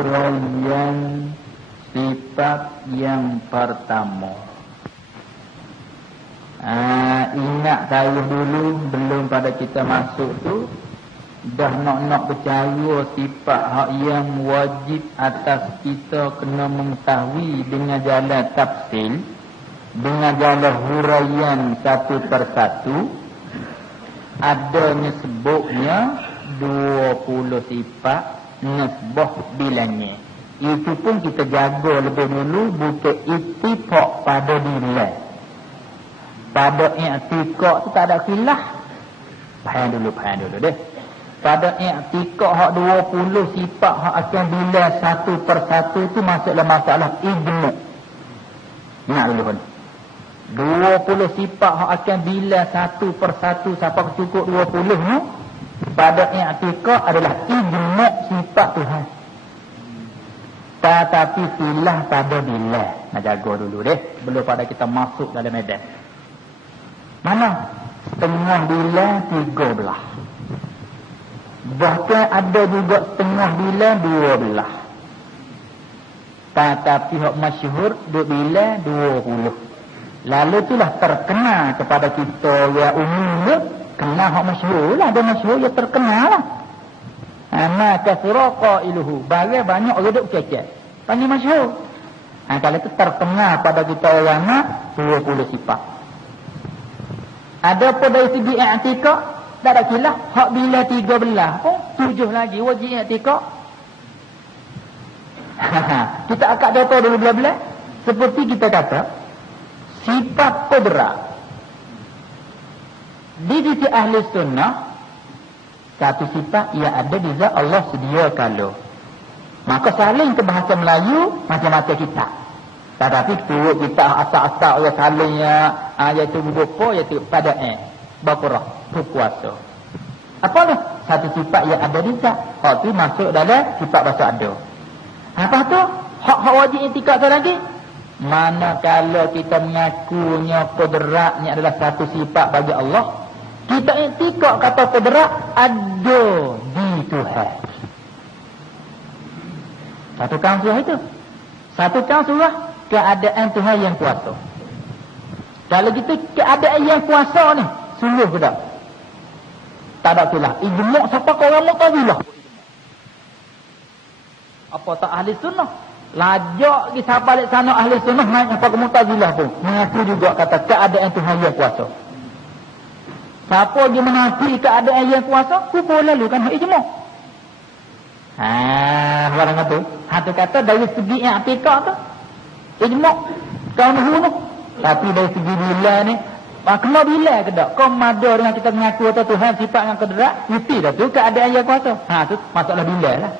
huraian sifat yang pertama. Ingat saya dulu belum pada kita masuk tu dah nak percaya sifat hak yang wajib atas kita kena mengetahui dengan jalan tafsil, dengan jalan huraian satu persatu. Adanya sebutnya 20 sifat nisbah bilangnya. Itu pun kita jaga lebih dulu, bukan ittifaq pada bilal. Pada i'tiqad tu tak ada khilaf. Faham dulu deh. Pada i'tiqad hak 20 sifat hak akan bilal satu persatu tu masuklah masalah ijma'. Ingat dulu pun. 20 sifat hak akan bilal satu persatu sampai cukup 20 ni. Pada i'tiqad adalah ijma' sifat Tuhan. Tetapi silah pada bilal. Nak jaga dulu deh, belum pada kita masuk dalam medan. Mana? Setengah bilal 13. Bahkan ada juga setengah bilal 12. Tetapi hak masyhur duk bilal 20. Lalu itulah terkenal kepada kita yang umum, kenal hak masyhur lah. Ada masyhur yang terkenal lah. Ana kasra qailuhu. Banyak orang duk kecek. Panggil masyhur. Kalau itu terkenal pada kita orang nak 20 sifat. Ada pun dari segi i'tiqad tak ada khilaf. Hak bila 13 pun 7 lagi wajib i'tiqad. Kita akad data dulu belah-belah. Seperti kita kata sifat qudrat di sisi ahli sunnah satu sifat yang ada di zat Allah sedia kala. Maka saling ke bahasa Melayu macam-macam kita. Tetapi turut kita asal-asal orang salingnya iaitu berupa iaitu pada berkurang berkuasa. Apa ni? Satu sifat yang ada di zat. Hak tu masuk dalam sifat bahasa ada. Apa tu? Hak wajib i'tiqad lagi. Manakala kita mengakunya qudratnya adalah satu sifat bagi Allah, kita i'tiqad kata qudrat ada di Tuhan. Satu kan surah itu. Satu kan surah keadaan Tuhan yang kuasa. Kalau kita keadaan yang kuasa ni, sungguh ke tak? Tak ada khilaf. Ijma' siapa kau orang Mu'tazilah? Apa tak ahli sunnah? Lajak di siapa balik sana ahli sunnah naik apa ke Mu'tazilah pun. Mengaku juga kata keadaan Tuhan yang kuasa. Siapa dia menafi keadaan yang kuasa, kubur lalu kan ijma'. Barang tu. Hatu kata dari segi i'tiqad tu ijma' kau nuhunu. Tapi dari segi bila ni kena bila ke tak? Kau mada dengan kita mengaku atau Tuhan sifat dengan kudrat, mesti dah tu keadaan yang kuasa. Tu masalah bila lah.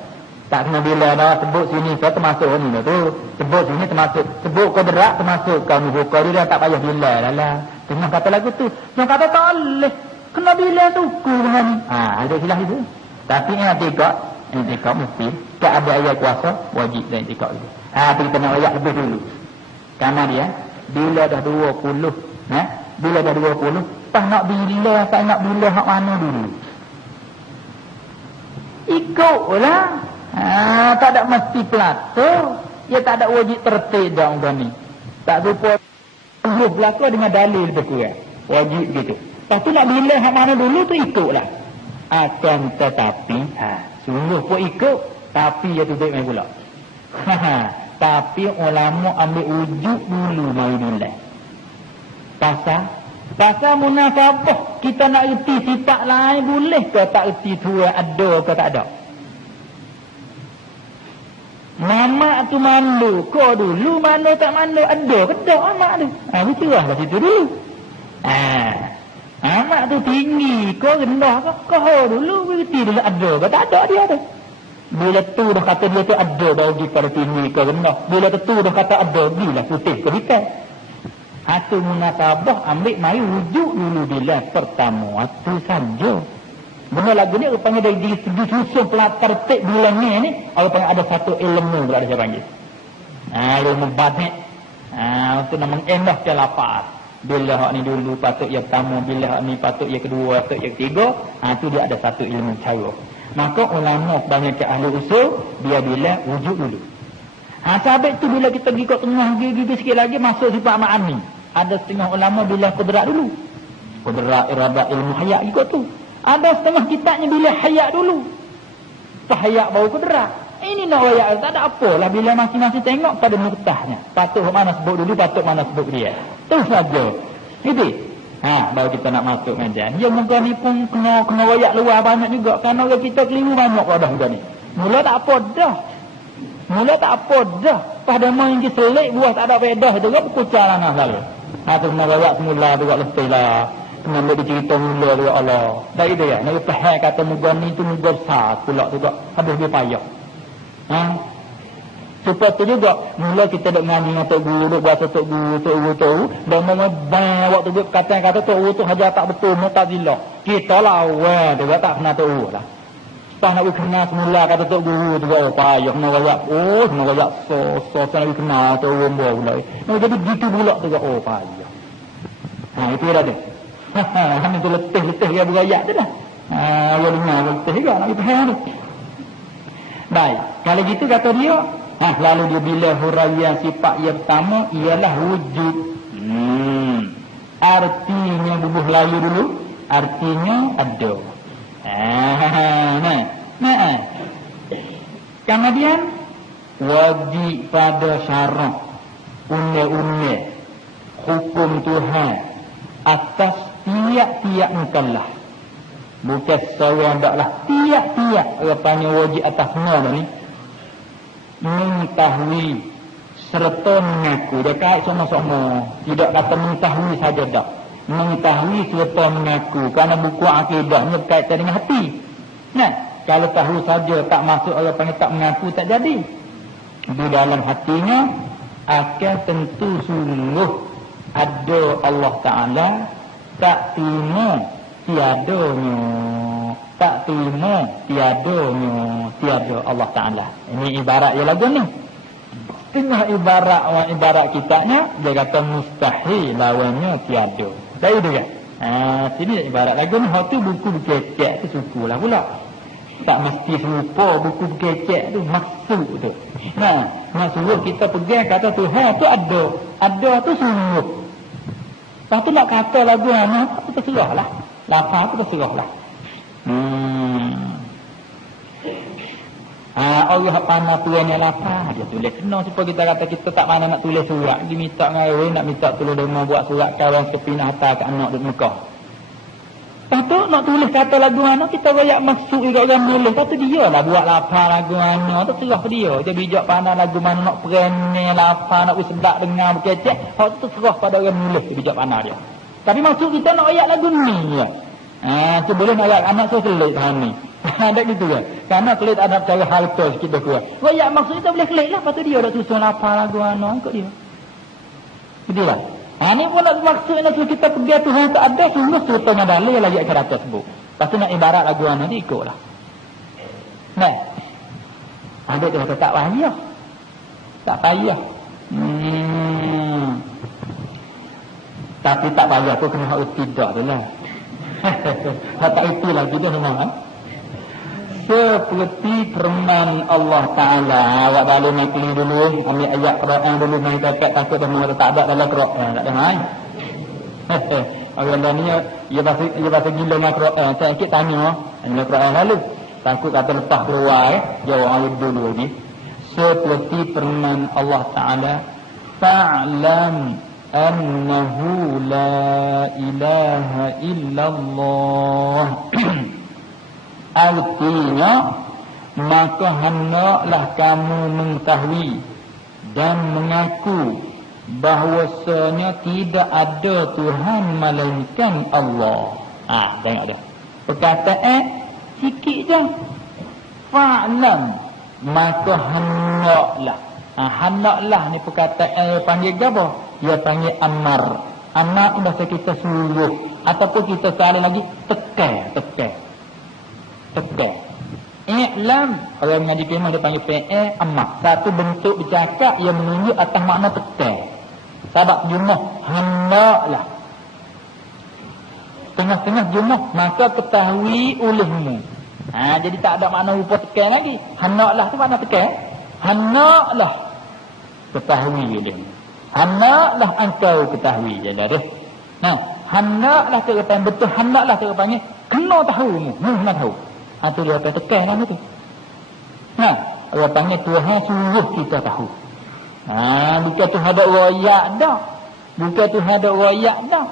Tak kena bila dah sebut sini kau termasuk ni tu. Sebut sini termasuk, sebut kudrat termasuk kau nuhu. Kau dia tak payah bila lah. Tengah kata lagu tu. Yang kata tak boleh. Kena bila tu ku dengan ni. Ada silah itu. Tapi i'tiqad mesti keadaan yang kuasa wajib dan i'tiqad itu. Tapi kita nak ayat lebih dulu. Karena dia bila dah 20, bila dah 20, tak nak bila hak mana dulu. Ikutlah. Tak ada mesti Plato. Dia tak ada wajib tertib dah orang ni. Tak rupa berlaku dengan dalil lebih kurang. Wajib gitu. Lepas tu nak bila hak mana dulu tu ikutlah. Akan tetapi sungguh pun ikut, tapi dia tu baik main pula. Tapi ulama ambil wujud dulu main bila. Pasal munasabah kita nak erti sifat lain boleh ke tak erti Tuhan ada ke tak ada. Mama tu mandu, kau dulu mana tak mandu ada ke tak amak tu. Betul lah situ dulu. Amak tu tinggi, kau rendah ke? Kau dulu berhenti dulu ada ke tak ada dia tu. Bila tu dah kata dia tu ada bagi pada tinggi ke rendah. Bila tu dah kata ada, bila putih ke hitam. Itu munasabah ambil mai wujud dulu bila pertama. Itu saja. Benar lagu ni rupanya dari segi susun tertib bulan ni rupanya ada satu ilmu berada saya panggil. Ilmu badik. Itu nama endah ke lapas. Bila hak ni dulu patut yang pertama, bila hak ni patut yang kedua, patut yang ketiga, tu dia ada satu ilmu cara. Maka ulama banyak ke ahli usul, dia bilang wujud dulu. Sabit tu bila kita pergi kat tengah gigi sikit lagi masuk sifat ma'ani. Ada setengah ulama bilang kudrat dulu. Kudrat, iradat, ilmu hayat juga tu. Ada setengah kitabnya bilang hayat dulu. Hayat baru kudrat. Ini nak hayat tak ada apalah bila masing-masing tengok pada nuktahnya. Patut mana sebut dulu, patut mana sebut dia. Tu saja. Gitu. Baru kita nak masuk ngajian. Ya muka ni pun kena hayat luar banyak juga. Kerana kita keliru banyak dah muka ni. Mula tak apa dah. Pada main ke selik buah tak ada faedah tu kan berkucar lah lalu. Tu kena bawa semula juga letih lah. Kena ambil cerita mula juga Allah. Dari dia nak faham kata muga ni tu muga besar pula juga. Habis dia payah. Supaya tu juga mula kita duk ngaji dengan tok guru, duk bahasa tok guru tu dan mengubah waktu dia kata tok guru tu hajar tak betul, tak gila. Kita lah awal juga tak kena tok guru lah. Tak nak kena semula kata tok guru tu payah nak royak so nak kena tok guru pula. Jadi begitu pula tu payah. Itu dah dia. Hang tu letih dia berayak tu dah. Ya dengar letih juga nak faham tu. Baik, kalau gitu kata dia, lalu dia bila huraian sifat yang pertama ialah wujud. Artinya bubuh layu dulu, artinya ada. Kemudian wajib pada syarak undang-undang hukum Tuhan atas tiap-tiap mukallaf. Bukan seorang taklah tiap-tiap rupanya wajib atas semua ni mengetahui serta mengaku. Dia kait sama-sama. Tidak kata mengetahui saja dah. Mengetahui serta mengaku. Kerana buku akidahnya berkaitan dengan hati. Kalau tahu saja tak masuk orang panggil tak mengaku tak jadi. Di dalam hatinya akan tentu sungguh ada Allah Ta'ala tak terima tiadanya. Tak terima tiada Allah Ta'ala. Ini ibarat je lagu ni. Tengah ibarat kitanya dia kata mustahil lawannya tiada. Dari tu kan. Sini ibarat lagu ni. Hak tu buku berkecek tu sukulah pula. Tak mesti serupa buku berkecek tu maksud tu. Maksud kita pegang kata Tuhan tu ada. Ada tu sungguh. Lepas tu nak kata lagu anak tu terserah lah. Lapar tu terserah lah. Orang pandai tuannya lapar dia tulis kena supaya kita kata kita tak mana nak tulis surat dia minta dengan nak minta tolong dia buat surat kawan sepinah hantar ke anak duk Mekah. Lepas tu nak tulis kata lagu anak kita royak maksud juga orang nulis. Lepas tu dia lah buat lapar lagu anak tu serah dia. Dia bijak pandai lagu mana nak perangai lapar nak sedap dengar berkecek. Hak tu serah pada orang nulis dia bijak pandai dia. Tapi maksud kita nak royak lagu ni je. Tu boleh nak royak anak tu selit tahan ni. Ada gitu kan. Karena kelit ada cara halta sikit dah kuat. Royak maksud kita boleh kelit lah. Lepas tu dia dah susun lapar lagu anak ikut dia. Betul lah. Ini pun nak maksud kita pergi Tuhan tak ada sungguh serta dalil lagi akan atas sebut. Lepas tu nak ibarat lagu anak ni ikutlah. Ada tu kata tak payah. Tak payah. Tapi tak payah tu kena harus tidak tu lah. Tak itu lagi dah memang. Seperti firman Allah Ta'ala. Awak balik nak pilih dulu. Ambil ayat Quran dulu. Main dekat takut dan mengata tak ada dalam Quran. Tak ada main. Orang dah ni. Ia bahasa gila dengan Quran. Saya sikit tanya. Dengan Quran lalu. Takut kata lepas keluar. Jawab ayat dulu ni. Seperti firman Allah Ta'ala. Fa'lam annahu la ilaha illallah. Artinya maka hendaklah kamu mengetahui dan mengaku bahwasanya tidak ada Tuhan melainkan Allah. Tengok dah. Perkataan sikit je. Fa'lam maka hendaklah. Hendaklah ni perkataan panggil apa? Dia panggil amar. Amar bahasa kita suruh ataupun kita sekali lagi tekan. I'lam orang mengaji kemah dia panggil PA amar. Satu bentuk bercakap yang menunjuk atas makna tekan. Sebab jumlah hendaklah. Tengah-tengah jumlah maka ketahui olehmu. Jadi tak ada makna rupa tekan lagi. Hanaklah tu makna tekan. Hanaklah ketahui dia. Hanaklah engkau ketahui je dah dia. Hanaklah tu panggil betul, hanaklah tu panggil kena tahu mu. Kena tahu. Tu dia akan tekan nama tu. Orang panggil Tuhan suruh kita tahu. Bukan Tuhan ada royak dah. Bukan Tuhan ada royak dah.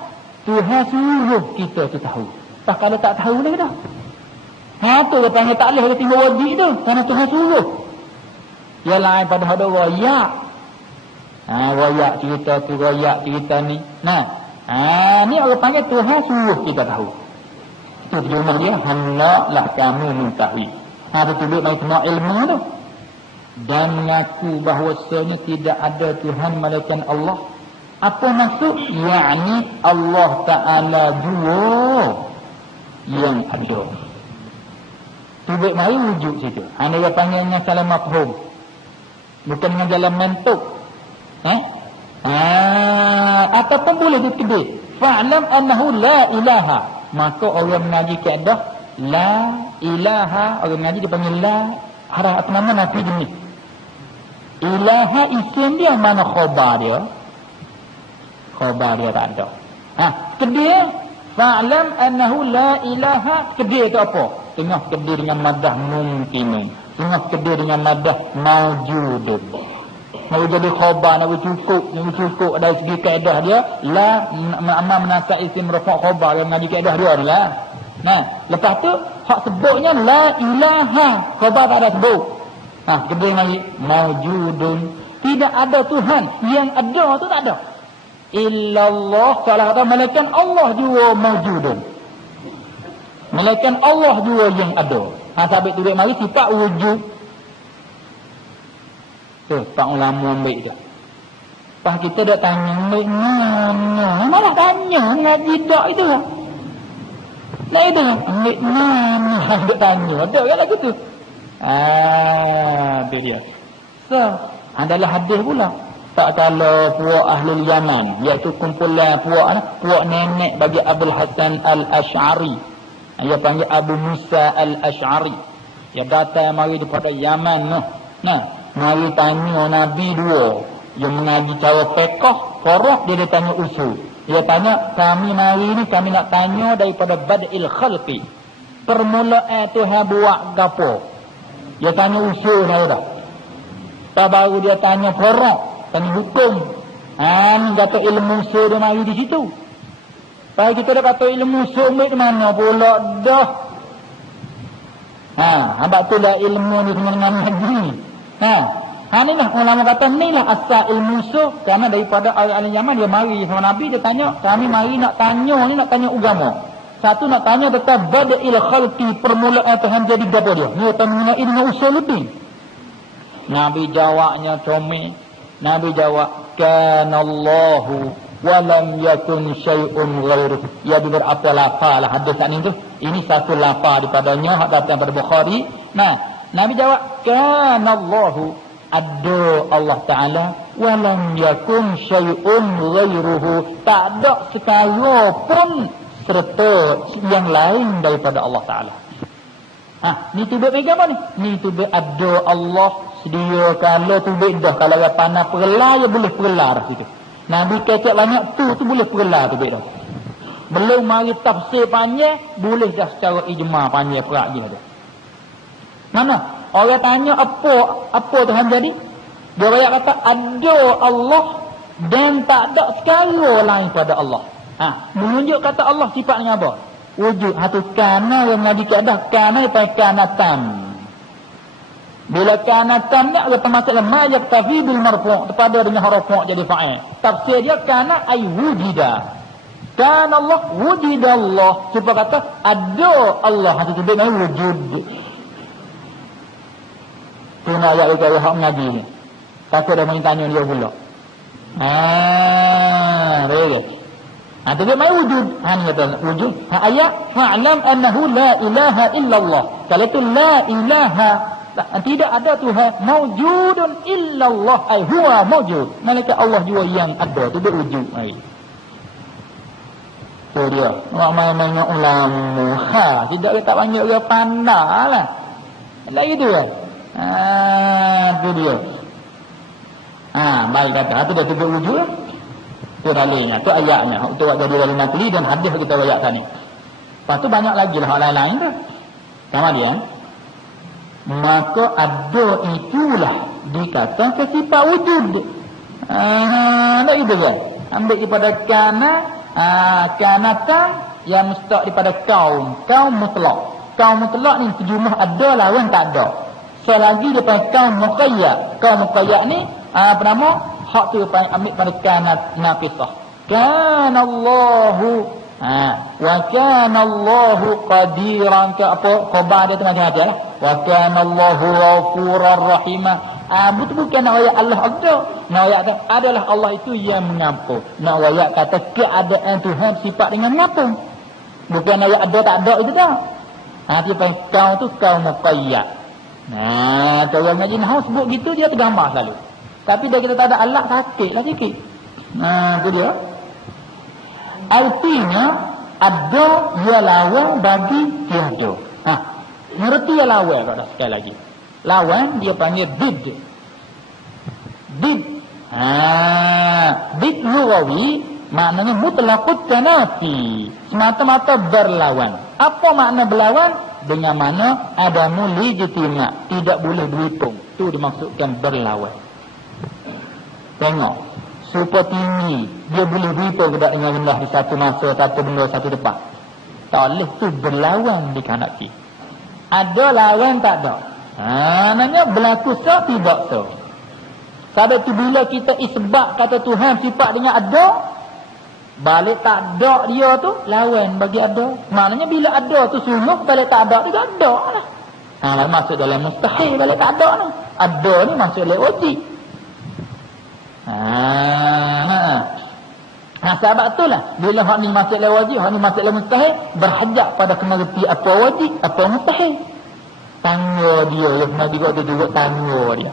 Tuhan suruh kita tu tahu. Tak kalau tak tahu lagi dah. Tu dia panggil tak boleh dia tinggal wajib tu. Kerana Tuhan suruh. Yang lain pada ada royak. Royak cerita tu, royak cerita ni. Ni orang panggil Tuhan suruh kita tahu. Itu terjemah dia. Hendaklah kamu mengetahui. Ada tulis mai kena ilmu tu. Dan mengaku bahawasanya tidak ada Tuhan melainkan Allah. Apa maksud? Yakni Allah Ta'ala jua yang ada. Tulis mai wujud situ. Dia panggilnya salam mafhum. Bukan dengan jalan mentuk. Ataupun boleh ditulis fa'lam annahu la ilaha. Maka orang mengaji kaedah la ilaha, orang mengaji dia panggil la harap apa nama nafi jenis. Ilaha isim dia, mana khabar dia? Khabar dia tak ada. Kedir fa'lam annahu la ilaha, kedir tu apa? Tengah kedir dengan madah mungkinun, tengah kedir dengan madah mawjudun. Nak jadi khabar, nak cukup dari segi kaedah dia la amma menasa isim rafa' khabar yang mengaji kaedah dia ni lah. Lepas tu hak sebutnya la ilaha, khabar tak ada sebut. Kedua lagi mawjudun, tidak ada Tuhan, yang ada tu tak ada. Illallah, salah kata malaikat Allah juga mawjudun. Malaikat Allah juga yang ada. Sabit tulis mari sifat wujud. Pak ulama ambil tu. Pas kita dah tanya, ambil mana? Malah tanya, ngaji tak itu lah. Nah itu lah, ambil mana? Ambil tanya, ada kan lagu tu? Itu dia. So, adalah hadis pula. Tak kalau puak ahli Yaman, iaitu kumpulan puak nenek bagi Abul Hasan Al-Ash'ari. Dia panggil Abu Musa Al-Ash'ari. Dia datang mari daripada Yaman. Mari tanya Nabi dua yang mengaji cara fiqh, qarah dia tanya usul. Dia tanya, kami mari ni kami nak tanya daripada bad'il khalqi. Permulaan Tuhan buat gapo? Dia tanya usul dah dah. Baru dia tanya qarah, tanya hukum. Ni kata ilmu usul dia mari di situ. Baik kita dah kata ilmu usul di mana pula dah. Hamba tu lah ilmu ni dengan ngaji. Inilah ulama kata inilah asal ilmu usul. Kerana daripada ahli Yaman dia mari sama Nabi, dia tanya, kami mari nak tanya ni, nak tanya agama. Satu nak tanya tentang bada'il khalqi, permulaan Tuhan jadi gapo dia. Dia tanya dengan usul lebih. Nabi jawabnya comel. Nabi jawab, kanallahu walam yakun syai'un ghairuh. Ia berapa lafaz lah hadis ni tu. Ini satu lafaz daripadanya hak datang pada Bukhari. Nabi jawab, kanallahu, ada Allah Ta'ala, walam yakun syai'un ghairuhu, tak ada sekali pun serta yang lain daripada Allah Ta'ala. Ni tubik pegang apa ni? Ni tubik ada Allah sedia. Kalau tubik dah, kalau dia panah perlah, dia boleh perlah dah situ. Nabi kecek banyak tu boleh perlah tubik dah. Belum mari tafsir panjang, boleh dah secara ijma' panjang perak je dah. Mana? Orang tanya apa Tuhan jadi? Dia banyak kata ada Allah dan tak ada sekali lain pada Allah. Menunjuk kata Allah sifatnya apa? Wujud. Hatu kana yang ngaji keadaan kana itu kanatam. Bila kanatam ni ada masalah ma yaktafi bil marfu' kepada dengan huruf jadi fa'il. Tafsir dia kana ay wujida. Kana Allah wujida Allah. Supaya kata ada Allah. Hatu tu dia wujud. Kena ayat dia hak mengaji ni. Takut dah main tanya dia pula. Baik. Itu dia main wujud. Ni kata wujud. Ayat fa'lam annahu la ilaha illallah. Kalau itu la ilaha, tidak ada Tuhan mawjudun illallah, ay huwa mawjud. Malaikat Allah juga yang ada. Itu dia wujud. Tu dia. Nak main-main dengan ulama. Tidak kita panggil orang pandai lah. Lagi tu kan. Tu dia. Baik kata. Tu dah tiga wujud lah. Tu dalilnya. Tu ayatnya. Tu jadi dari nakli dan hadis kita ayat tadi. Lepas tu banyak lagi lah hal lain-lain tu. Kemudian. Maka ada itulah dikatakan sifat wujud. Tak gitu kan? Ambil daripada kanatan yang mustaq daripada kaum mutlak. Kaum mutlak ni sejumlah ada lawan tak ada. Selagi daripada kaum muqayyad ni apa nama? Hak tu ambil pada kanat naqisah. Kana Allahu wa kana Allahu qadiran ke apa khabar dia tengah hati lah. Wa kana Allahu ghafurar rahimah. Betul bukan nak ayat Allah ada. Nak ayat adalah Allah itu yang mengampun. Nak ayat kata keadaan Tuhan sifat dengan mengampun. Bukan ayat ada tak ada itu dah. Dia panggil kau tu kau muqayyad. Orang ngaji nahwu sebut gitu dia tergambar selalu. Tapi dah kita tak ada Allah sakitlah sikit. Tu dia. Artinya ada ia lawan bagi tiada. Ngerti ya lawan kalau sekali lagi. Lawan dia panggil did. Did lughawi maknanya mutlaqut tanafi. Semata-mata berlawan. Apa makna berlawan? Dengan mana adamu legitima, tidak boleh berhitung. Itu dimaksudkan berlawan. Tengok, super tinggi dia boleh berhitung tidak dengan rendah di satu masa, satu benda, satu depan. Tak boleh tu berlawan di kanak kiri. Ada lawan tak ada. Namanya berlaku so tidak so. Sebab tu bila kita isbak kata Tuhan sifat dengan ada, balik tak ada dia tu lawan bagi ada. Maknanya bila ada tu sungguh, balik tak ada juga ada lah. Masuk dalam mustahil balik tak ada lah. Ada ni masuk dalam wajib. Sebab tu lah bila hak ni masuk dalam wajib, hak ni masuk dalam mustahil, berhajat pada mengerti apa wajib, apa mustahil. Tangga dia yang Nabi kata juga tangga dia.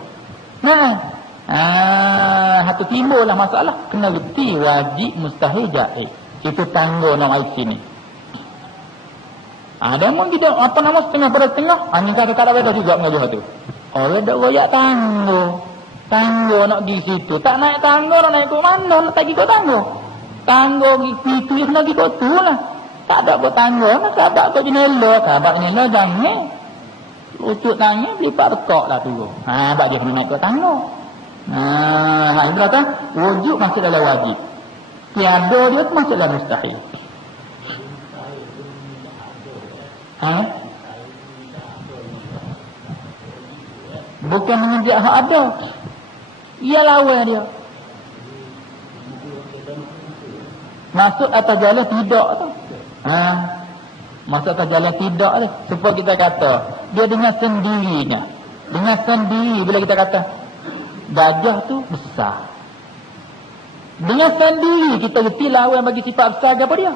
Satu timbullah masalah kena reti wajib mustahil jaiz. Itu tangga nak ai sini. Ada pun kita apa nama setengah pada setengah, ni kata-kata beda juga mengajar tu. Orang dak royak tangga. Tangga nak di situ. Tak naik tangga nak naik ke mana? Nak pergi ke tangga. Tangga itu yang nak pergi ke tu lah. Tak ada ke tangga, nak sahabat ke jendela. Sahabat jendela jangan. Ucuk tanya, beli pak rekak lah tu. Bak dia kena naik ke tangga. Ini kata, wujud masuk dalam wajib. Tiada dia tu masuk dalam mustahil. Bukan menginjak hak ada. Ia lawan dia. Masuk atas jalan tidak tu. Masuk atas jalan tidak tu. Supaya kita kata, dia dengan sendirinya. Dengan sendiri bila kita kata gajah tu besar. Dengan sendiri kita reti lawan bagi sifat besar apa dia?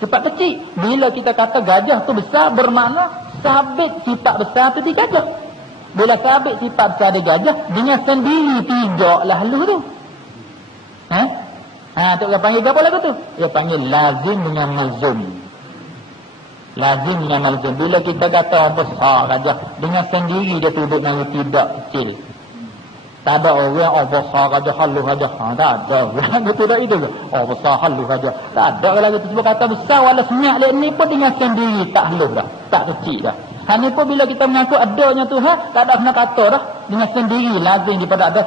Sifat kecil. Bila kita kata gajah tu besar bermakna sabit sifat besar tu di gajah. Bila sabit sifat besar di gajah dengan sendiri tidaklah lu tu. Tu dia panggil apa lagu tu? Dia panggil lazim dengan malzum. Lazim dengan malzum. Bila kita kata besar gajah dengan sendiri dia duduk dengan tidak kecil. Tak ada orang besar gajah halus gajah. Tak ada. Gitu dah itu ke? Besar halus gajah. Tak ada orang lagi tu sebab kata besar walau senyap ni pun dengan sendiri tak halus dah. Tak kecil dah. Hanya pun bila kita mengaku adanya Tuhan, tak ada kena kata dah. Dengan sendiri lazim daripada ada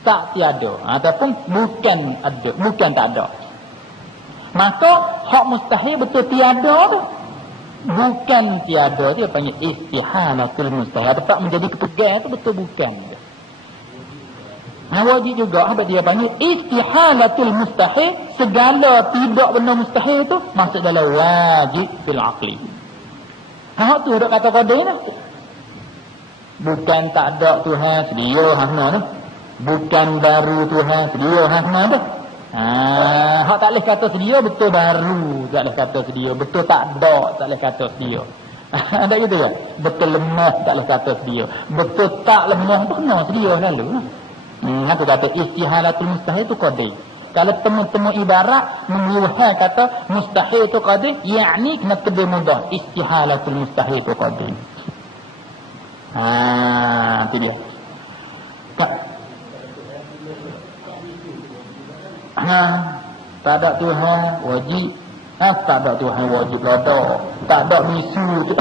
tak tiada. Ataupun bukan ada, bukan tak ada. Maka hak mustahil betul tiada tu. Bukan tiada, dia panggil istihalatul mustahil. Dapat menjadi kepegang tu betul bukan. Wajib juga apa dia panggil istihalatul mustahil. Segala tidak benar mustahil tu masuk dalam wajib fil aqli. Hak tu dok kata qadar ni. Bukan tak ada Tuhan sedia hana tu. Bukan baru Tuhan sedia hana tu. Hak tak boleh kata sedia betul baru, tak boleh kata sedia betul tak ada, tak boleh kata sedia. Ada gitu ya? Betul lemah tak boleh kata sedia. Betul tak lemah benar sedia lalu. Itu kata istihalatul mustahil tu qadar. Kalau temu-temu ibarat menguhai kata mustahil tu qadim, yakni kena tebih mudah. Istihalatul mustahil tu qadim. Itu dia. Tak ada Tuhan wajib. Tak ada Tuhan wajib ada. Tak ada bisu tu.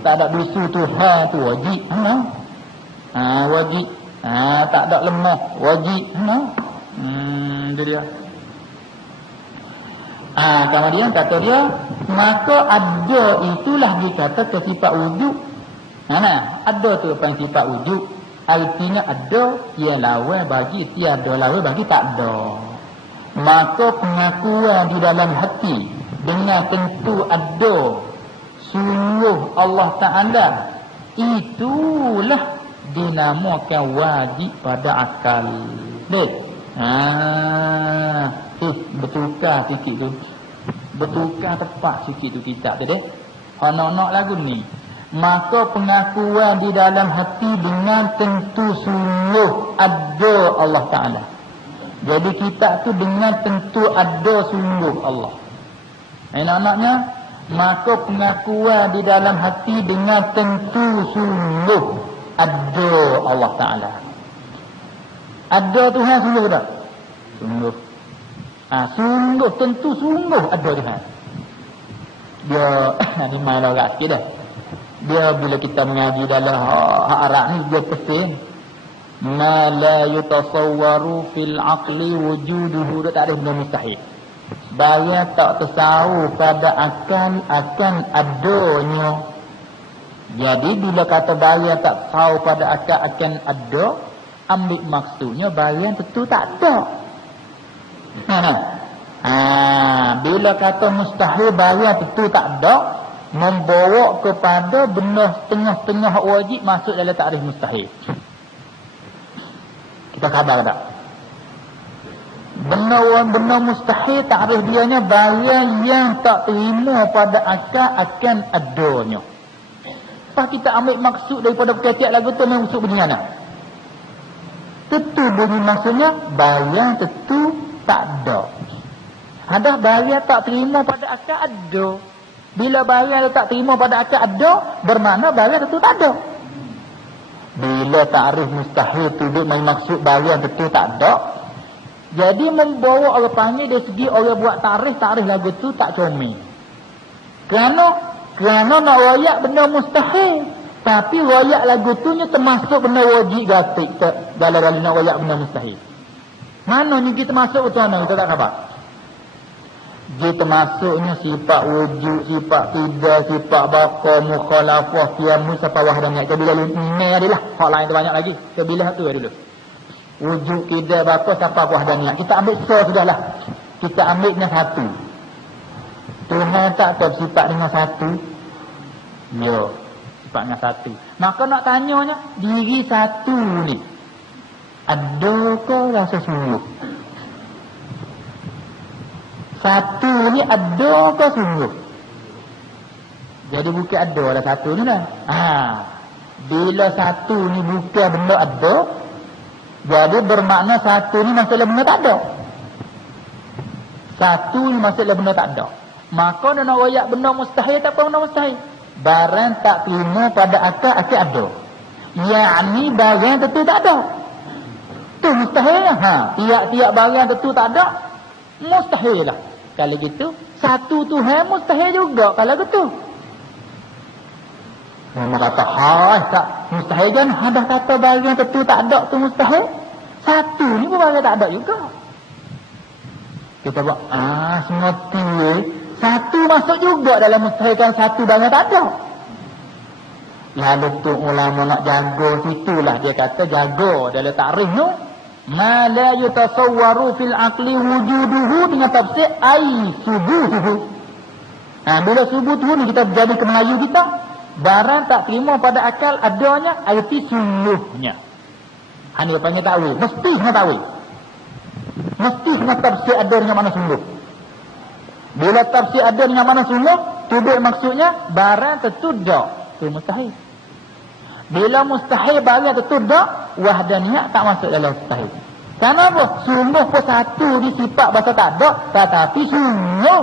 Tak ada bisu Tuhan tu wajib. Wajib. Tak ada lemah wajib. Itu dia. Kemudian kata dia, maka ada itulah dikata sifat wujud. Ada tu apa yang sifat wujud. Artinya ada ia lawan bagi tiada, lawan bagi tak ada. Maka pengakuan di dalam hati dengan tentu ada sungguh Allah Ta'ala, itulah dinamakan wajib pada akal. Bertukar sikit tu. Bertukar tepat sikit tu kitab tu deh. Nak lagu ni. Maka pengakuan di dalam hati dengan tentu sungguh ada Allah Ta'ala. Jadi kita tu dengan tentu ada sungguh Allah. Anak-anaknya, maka pengakuan di dalam hati dengan tentu sungguh ada Allah Ta'ala. Ada Tuhan sungguh tak? Sungguh. Sungguh, tentu sungguh ada Tuhan. Dia, ni main lorak sikit dah. Dia bila kita mengaji dalam hak Arab ni, dia pesan ma la yutasawwaru fil aqli wujuduhu, dia tak ada benda mustahil. Barang tak tersawur pada akal akan adanya. Jadi bila kata barang tak tahu pada akal akan ada, ambil maksudnya barang tentu tak ada. Bila kata mustahil barang tentu tak ada, membawa kepada benda setengah-setengah wajib masuk dalam takrif mustahil. Kita khabar tak? Benda mustahil takrif dianya barang yang tak terima pada akal akan adanya. Lepas kita ambil maksud daripada perkatian lagu tu, maksud bunyi mana? Tentu bunyi maksudnya barang tentu tak ada. Ada barang tak terima pada akal ada. Bila barang tak terima pada akal ada, bermakna barang tentu tak ada. Bila takrif mustahil tu dia maksud barang tentu tak ada, jadi membawa orang panggil dari segi orang buat takrif lagu tu tak comel. Kerana nak royak benda mustahil, tapi royak lagu tu nya termasuk benda wajib gatik dalam nak royak benda mustahil. Mana ni kita masuk betul mana kita tak khabar. Dia termasuknya sifat wujud, sifat tidak, sifat baqa, mukhalafah, qiyamus, sampai wahdaniyah. Bila ini adalah hak lain tu banyak lagi. Bila tu dulu. Wujud, tidak, baqa, sampai wahdaniyah. Kita ambil sudahlah. Kita ambil dengan satu. Tuhan tak tahu sifat dengan satu. Ya, sifat dengan satu. Maka nak tanyanya, diri satu ni adakah rasa sungguh? Satu ni ada ke sungguh? Jadi bukan ada lah satu ni lah. Bila satu ni bukan benda ada, jadi bermakna satu ni masalah benda tak ada. Satu ni masalah benda tak ada. Maka dia nak royak benda mustahil, tak apa benda mustahil. Barang tak terima pada akal ada. Yakni barang tentu tak ada. Tu mustahilnya. Tiap-tiap barang tentu tak ada, mustahil lah. Kalau gitu, satu Tuhan mustahil juga kalau gitu. Mereka kata, tak mustahil kan? Ada kata barang tentu tak ada tu mustahil. Satu ni pun barang tak ada juga. Kita buat, semati satu masuk juga dalam mustahil kan satu barang tak ada. Lalu tu ulama nak jaga situlah dia kata jaga dalam takrif tu. Ma la yutasawwaru fil aqli wujuduhu dengan tafsir ai subutuhu. Bila subutuhu ni kita jadi ke Melayu kita, barang tak terima pada akal adanya arti sungguhnya. Ini panggil takwil, mesti kena takwil. Mesti kena tafsir ada dengan mana sungguh. Bila tafsir ada dengan mana sungguh, tubik maksudnya barang tentu dak, itu mustahil. Bila mustahil barang tentu dak, wahdaniyah tak masuk dalam mustahil. Kenapa? Sungguh pun satu di sifat bahasa tak ada, tetapi sungguh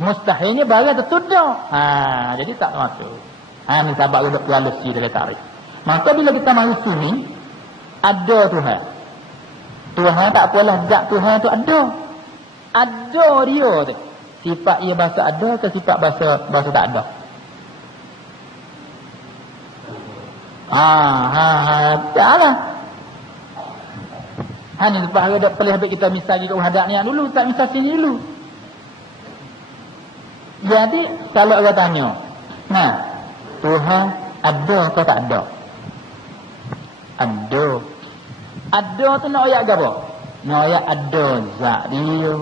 mustahilnya barang tertunda. Jadi tak masuk. Ni sebab udah halus dia tarik. Maka bila kita mahu sini, ada Tuhan. Tuhan tak apalah zat Tuhan tu ada. Ada dia tu. Sifat ia bahasa ada ke sifat bahasa tak ada? Taklah. Ni sebab ada pelih habis kita misal juga hadap ni dulu, tak misal sini dulu. Jadi kalau orang tanya, Tuhan ada atau tak ada? Ada. Ada tu nak ayat apa? Nak ayat ada zat dia,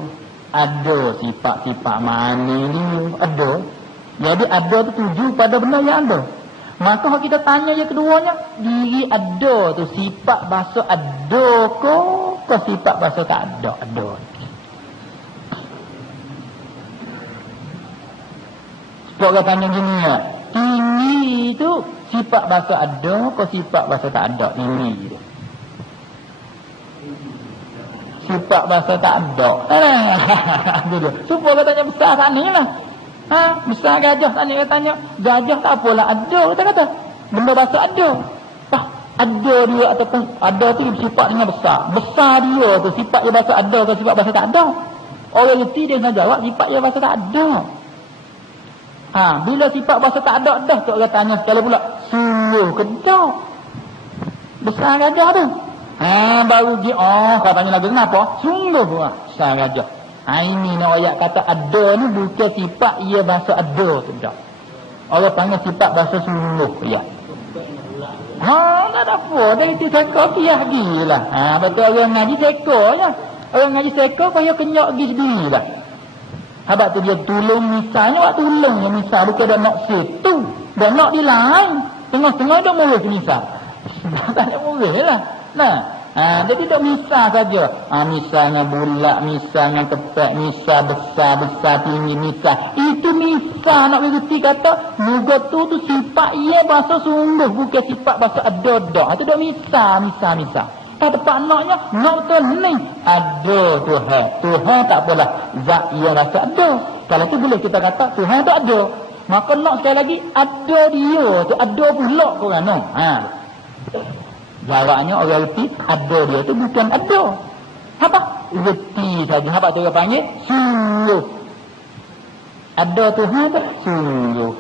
ada sifat-sifat mana dia, ada. Jadi ada tu tuju pada benda yang ada. Maka kalau kita tanya yang keduanya, diri ada tu sifat bahasa ada ke sifat bahasa tak ada? Ada. Sebab orang tanya gini ya, tinggi tu sifat bahasa ada ke sifat bahasa tak ada? Tinggi tu sifat bahasa tak ada. Supaya orang tanya besar tak ni lah. Besar gajah tak ni katanya. Gajah tak apalah ada kata. Benda bahasa ada. Ada dia ataupun ada tu sifatnya besar. Besar dia tu sifat dia bahasa ada ke sifat bahasa tak ada? Orang reti dia nak jawab sifat dia bahasa tak ada. Bila sifat bahasa tak ada dah tu orang tanya sekali pula. Sungguh ke tak? Besar gajah tu. Baru dia katanya lagi kenapa? Sungguh besar gajah. Ini nak ayat kata ada ni bukan sifat ia bahasa ada tu dah. Orang panggil sifat bahasa sungguh ya. Tak ada apa. Dia itu seka kiah gilah. Betul orang ngaji seka ya. Orang ngaji seka kaya kenyak gi sendiri lah. Sebab tu dia tolong misalnya awak tolong ya misal bukan dia nak situ. Dia nak di lain. Tengah-tengah dia murus misal. Tak ada murus lah. Jadi tak misal saja. Misalnya bulat, misalnya tepat, misal besar, tinggi, misal. Itu misal nak berhenti kata, juga tu sifat ia bahasa sungguh, bukan sifat bahasa ada-ada. Itu tak misal. Tak tepat naknya, nak betul ni. Ada Tuhan. Tuhan tak apalah. Zat ia rasa ada. Kalau tu boleh kita kata, Tuhan tak ada. Maka nak sekali lagi, ada dia. Tu ada pula korang. Jawabnya orang reti ada dia tu bukan ada. Apa? Reti saja. Apa tu orang panggil? Sungguh. Ada Tuhan tu sungguh.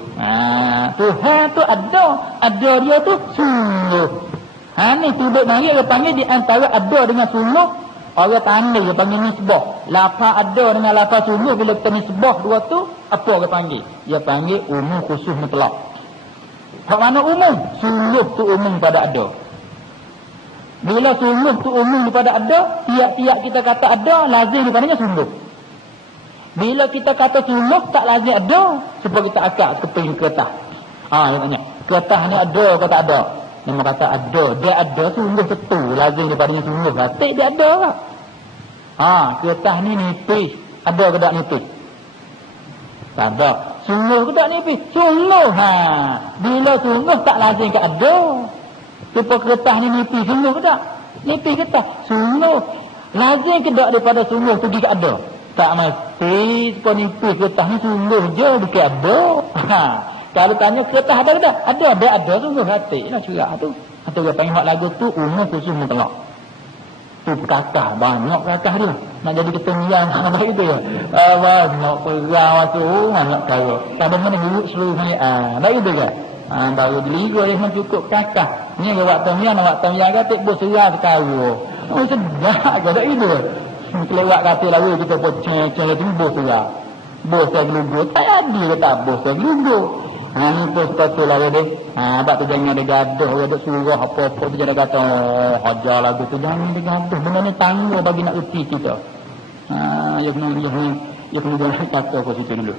Tuhan tu ada. Ada dia tu sungguh. Ni tuduh mari orang panggil di antara ada dengan sungguh. Orang tanda dia panggil nisbah. Lafaz ada dengan lafaz sungguh bila kita nisbah dua tu apa orang panggil? Dia panggil umum khusus mutlak. Hak mana umum? Sungguh tu umum pada ada. Bila sungguh tu umum daripada ada, tiap-tiap kita kata ada, lazim daripadanya sungguh. Bila kita kata sungguh, tak lazim ada, supaya kita akak keping kertas. Dia tanya, kertas ni ada ke tak ada? Dia kata ada, dia ada sungguh betul, lazim daripadanya sungguh. Batik dia ada lah. Kertas ni nipis, ada ke tak nipis? Tak ada. Sungguh ke tak nipis? Sungguh. Bila sungguh tak lazim ke ada. Supaya kertas ni nipis sungguh ke tak? Nipis kertas sungguh. Lazim ke tak daripada sungguh pergi ke ada? Tak mesti. Supaya nipis kertas ni sungguh je bukan ada. Kalau tanya kertas ada ke tak? Ada. Dia ada sungguh hati lah surat tu. Atau dia panggil hak lagu tu umum khusus mutlak. Tu kakak banyak kakak dia. Nak jadi ketengian apa gitu ya. Banyak perang tu banyak kaya. Kadang-kadang duduk seluruh ni. Baik gitu kan? Baru diligo dia memang cukup kakak. Ni awak tamian kata bos serah sekarang. Sedap ke tak itu. Kelewat kata lalu kita pun ceng-ceng tu bos serah. Bos saya gelugo. Tak ada kata bos saya gelugo. Ni pun betul lah dia. Sebab tu jangan dia gaduh. Dia suruh apa-apa tu jangan kata hajar lagu tu. Jangan dia gaduh. Benda ni tangguh bagi nak erti kita. Ya kena kata ke situ dulu.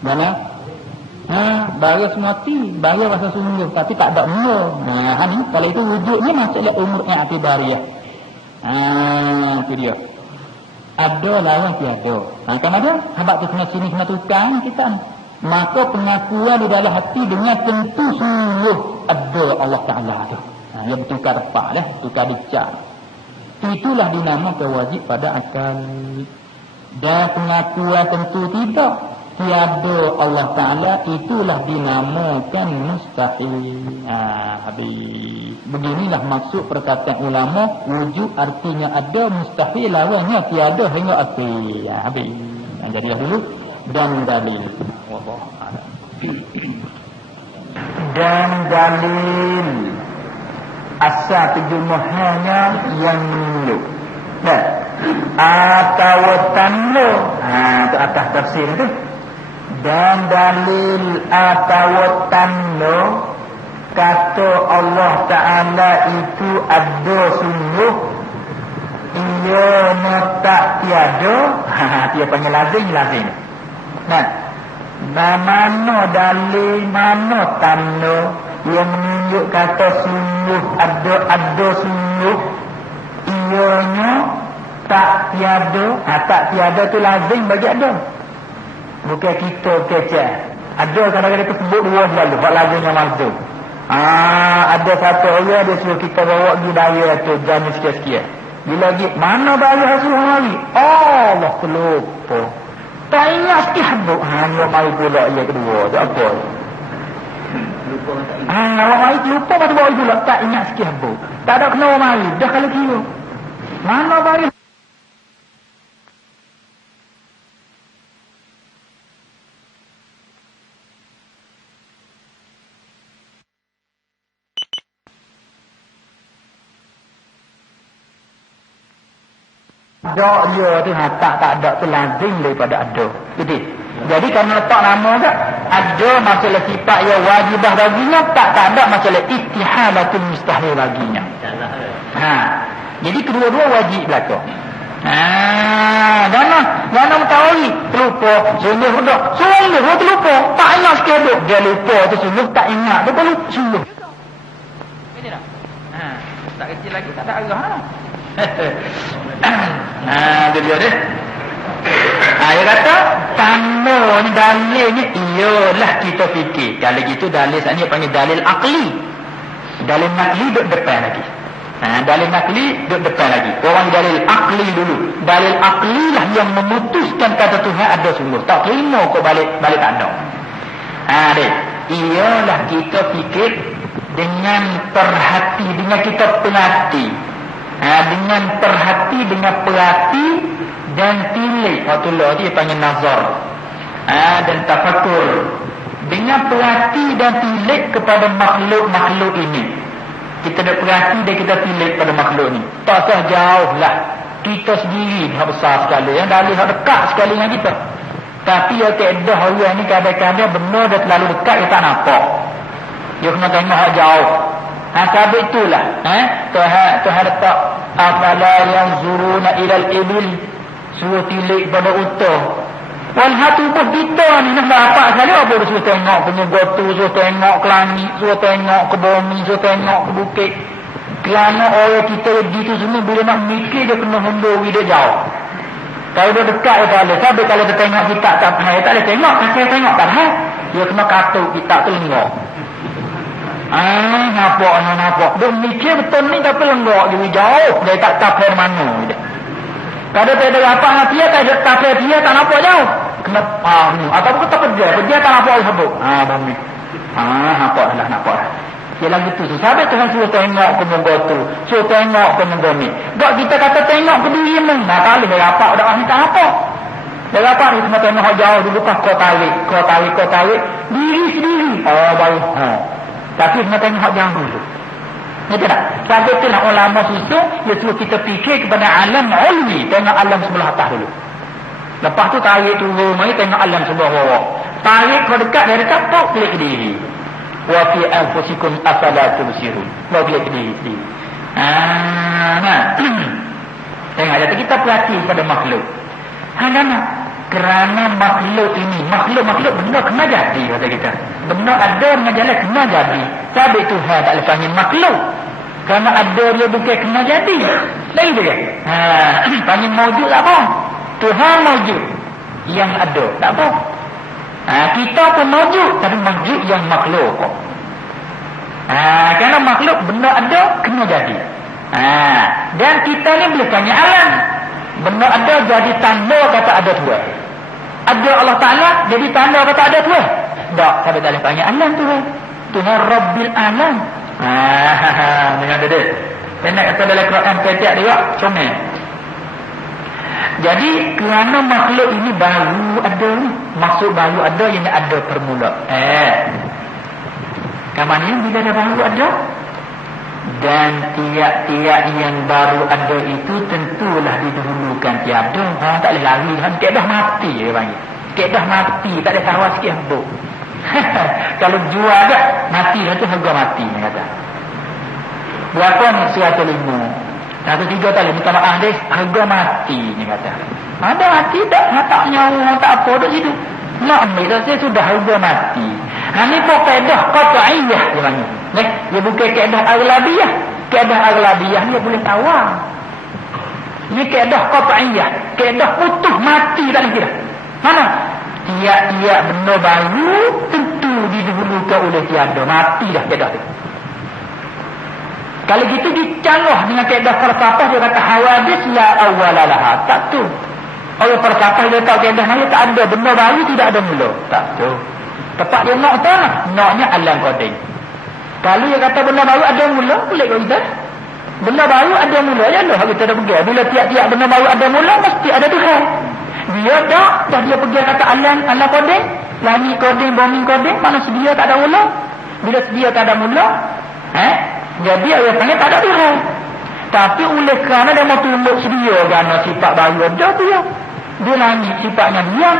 Mana? Baris mati, baris rasa sungguh tapi tak ada mula. Ni kalau itu wujudnya masalah umur yang atibariyah. Itu dia. Ada lawan tiada. Kan ada? Sebab tu kena tukang kita. Maka pengakuan di dalam hati dengan tentu sungguh ada Allah Ta'ala tu. Dia bertukar tepat dah, tukar dicak. itulah dinamakan wajib pada akal. Dan pengakuan tentu tidak, tiada Allah Ta'ala, itulah dinamakan mustahil. Habis. Beginilah maksud perkataan ulama, wujud artinya ada, mustahil lawannya tiada hingga akhir. Habis. Jadi dulu dan dalil. Wallahu a'lam. Dan dalil asal terjemahannya yang menunjuk. Atau tanlo. Itu atas tafsir tu. Dan dalil atau tanlo, kata Allah Ta'ala itu ada sungguh, ia tak tiada. Dia panggil lazim. Mana dalil, mana tanlo yang menunjuk kata sungguh, ada sungguh, ianya tak tiada. Tak tiada tu lazim bagi ada. Bukan kita kecek. Ada kadang-kadang kita sebut dua selalu, hak lazimnya mazum. Ada satu orang dia suruh kita bawa pergi daya tu, jamu sikit-sikit. Bila lagi, mana daya hasil hari? Allah terlupa. Tak ingat sikit habuk. Dia mari pula ia kedua. Tak apa. Orang mari lupa masa bawa pula. Tak ingat sikit habuk. Tak ada kena orang mari. Dah kalau kira. Mana bagi? Ada dia tu tak ada tu lazim daripada ada. Jadi kalau letak nama tak ada masalah sifat yang wajibah baginya, tak ada masalah ittihadatul mustahil baginya. Jadi kedua-dua wajib belaka. Jangan mengetahui terlupa, sungguh terlupa, tak ingat sikit dia lupa tu sungguh tak ingat, dia lupa sungguh. Ini dah. Tak kecil lagi tak ada arah. Dia dia. Dia kata tanda ni dalilnya ialah kita fikir. Kalau gitu dalil sebenarnya panggil dalil akli. Dalil nakli duduk depan lagi. Dalil nakli duduk depan lagi. Orang dalil akli dulu. Dalil akli lah yang memutuskan kata Tuhan ada sungguh. Tak terima kau balik tak ada. Ialah kita fikir dengan perhati, dengan kita perhati. Dengan perhati, dengan perhati dan tilik. Waktu dia panggil nazar. Dan tafakur. Dengan perhati dan tilik kepada makhluk-makhluk ini. Kita dah perhati dan kita tilik pada makhluk ini. Tak sah jauh lah. Kita sendiri yang besar sekali. Yang dalil yang dekat sekali dengan kita. Tapi ya keedah orang ni kadang-kadang benar dah terlalu dekat, dia tak nampak. Dia kena tengok hak jauh. Sebab itulah Tuhan letak afala yanzuruna ilal ibil, suruh tilik pada unta. Walha tubuh kita ni nak dapat sekali apa dia suruh tengok punya gotu, suruh tengok ke langit, suruh tengok ke bumi, suruh tengok ke bukit. Kerana orang kita begitu semua bila nak mikir dia kena hemburi dia jauh. Kalau dia dekat dia tak boleh. Sebab kalau dia tengok kita tak payah, dia tak boleh tengok. Kakak tengok tak payah. Dia kena katuk kita tu lenggok. Nampak. Dia mikir betul ni tapi lenggok dia jauh. Dia tak payah mana. Kalau dia ada apa dengan dia, tak payah dia tak nampak jauh. Kena ataupun kita kerja tak nampak dia habuk. Bumi. Nampak lah. Dia lagi tu. Sampai Tuhan suruh tengok ke muka tu. Suruh tengok ke muka ni. Tak kita kata tengok ke diri ni. Tak boleh dia rapat. Dah ni tak nampak. Dia rapat ni semua tengok jauh dulu kan kau tarik. Diri sendiri. Baru. Tapi semua tengok jauh dulu. Betul tak? Sampai tu nak ulama susun. Dia suruh kita fikir kepada alam ulwi. Tengok alam sebelah atas dulu. Lepas tu tarik turun. Mari tengok alam sebelah bawah. Tarik kau dekat. Dia dekat. Tak klik diri. Wa fi anfusikum afala tubsirun. Mau dia sendiri. Tengok ada kita perhati pada makhluk. Kerana makhluk ini, makhluk benda kena jadi kata kita. Benda ada dengan jalan kena jadi. Sebab itu Tuhan tak boleh panggil makhluk. Kerana ada dia bukan kena jadi. Lain dia. Panggil mawjud tak apa. Tuhan mawjud. Yang ada tak apa. Kita pun mawjud, tapi mawjud yang makhluk. Kerana makhluk benda ada kena jadi. Dan kita ni boleh tanya alam. Benda ada jadi tanda kata ada Tuhan. Ada Allah Ta'ala jadi tanda kata ada Tuhan. Tak, tapi tak boleh tanya alam Tuhan. Tuhan Rabbil Alam. Dengar dia. Saya nak kata dalam Quran setiap dia comel. Jadi kerana makhluk ini baru ada ni. Maksud baru ada yang ada permula. Kamarnya bila dah baru ada. Dan tiap-tiap yang baru ada itu tentulah didahulukan tiada. Tak boleh lari kan. Kedah mati dia panggil. Kedah mati. Tak ada tawa sikit habuk. Kalau jual agak mati lah tu harga mati dia kata. Berapa ni 105? 103 tadi minta maaf dia harga mati dia kata. Ada mati tak? Tak nyawa tak apa dah situ. Nak ambil saya sudah harga mati. Ini pun kaedah qat'iyah dia panggil. Dia bukan kaedah aghlabiyah. Kaedah aghlabiyah dia boleh tawar. Ini kaedah qat'iyah. Kaedah utuh mati tak kira. Mana? Tiap-tiap benda baru tentu didahulukan oleh tiada. Mati dah kaedah tu. Kalau gitu dicanggah dengan kaedah falsafah dia kata hawadis la awwalalaha. Tak tu. Orang falsafah dia tahu kaedah mana tak ada benda baru tidak ada mula. Tak tu. Tepat dia nak tu lah. Naknya alam qadim. Kalau dia kata benda baru ada mula, boleh kau kita. Benda baru ada mula je lah kita dah pergi. Bila tiap-tiap benda baru ada mula mesti ada Tuhan. Dia dah dia pergi kata alam qadim, langit qadim, bumi qadim, mana sedia tak ada mula. Bila sedia tak ada mula, jadi ayat panggil tak ada Tuhan. Tapi oleh kerana dia mau tunduk sedia kerana sifat baru ada tu ya. Dia langit sifatnya diam,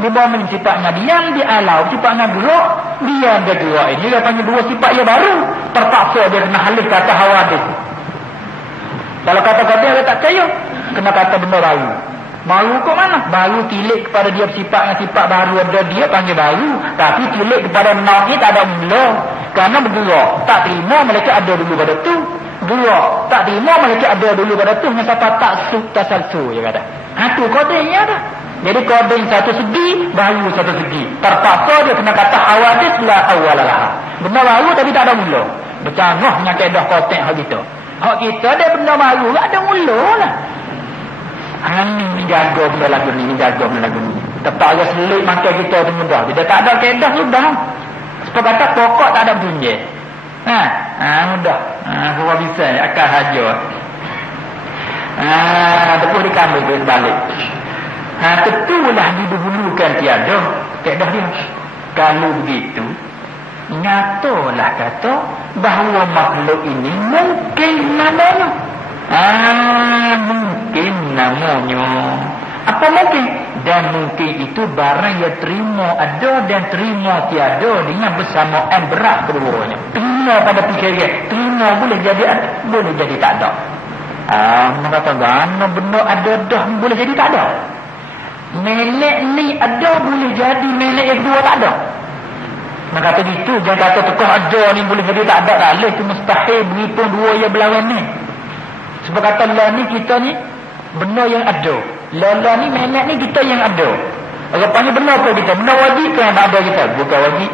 di bumi sifatnya diam, di alam sifatnya gerak, dia ada gerak. Ini dia panggil dua sifat yang baru. Terpaksa dia kena halih kata hawadis. Kalau kata-kata dia tak percaya, kena kata benda baru. Baru kok mana? Baru tilik kepada dia sifatnya sifat baru ada dia panggil baru. Tapi tilik kepada nak ni tak ada mula. Kerana bergerak. Tak terima mereka ada dulu pada tu. Gerak. Tak terima mereka ada dulu pada tu. Yang siapa tak suk tasalsu dia kata. Tu kodenya dah. Jadi kodeng satu segi, baru satu segi. Terpaksa dia kena kata hawadis la awwalalah. Benda baru tapi tak ada mula. Bercanggah dengan kaedah kotek hak kita. Hak kita ada benda baru ada mula lah. Ni jaga benda lagu ni, jaga benda lagu ni. Tepat agak selit makan kita tu mudah. Bila tak ada kaedah sudah. Sebab kata pokok tak ada bunyi. Mudah. Semua bisa akal haja. Terus dikambil ke balik. Tentulah didahulukan tiada kaedah dia. Kalau begitu, nyatalah kata bahawa makhluk ini mungkin namanya. Mungkin namanya. Apa mungkin? Dan mungkin itu barang yang terima ada dan terima tiada dengan bersamaan berat keduanya. Terima pada fikiran, terima boleh jadi ada, boleh jadi tak ada. Kata gana benda ada dah boleh jadi tak ada. Melek ni ada boleh jadi melek yang dua tak ada. Nak kata gitu, jangan kata tekah ada ni boleh jadi tak ada. Tak boleh, itu mustahil berhitung dua yang berlawan ni. Sebab kata lah ni kita ni benda yang ada. Lala ni melek ni kita yang ada. Orang panggil benda apa kita? Benda wajib ke yang tak ada kita? Bukan wajib.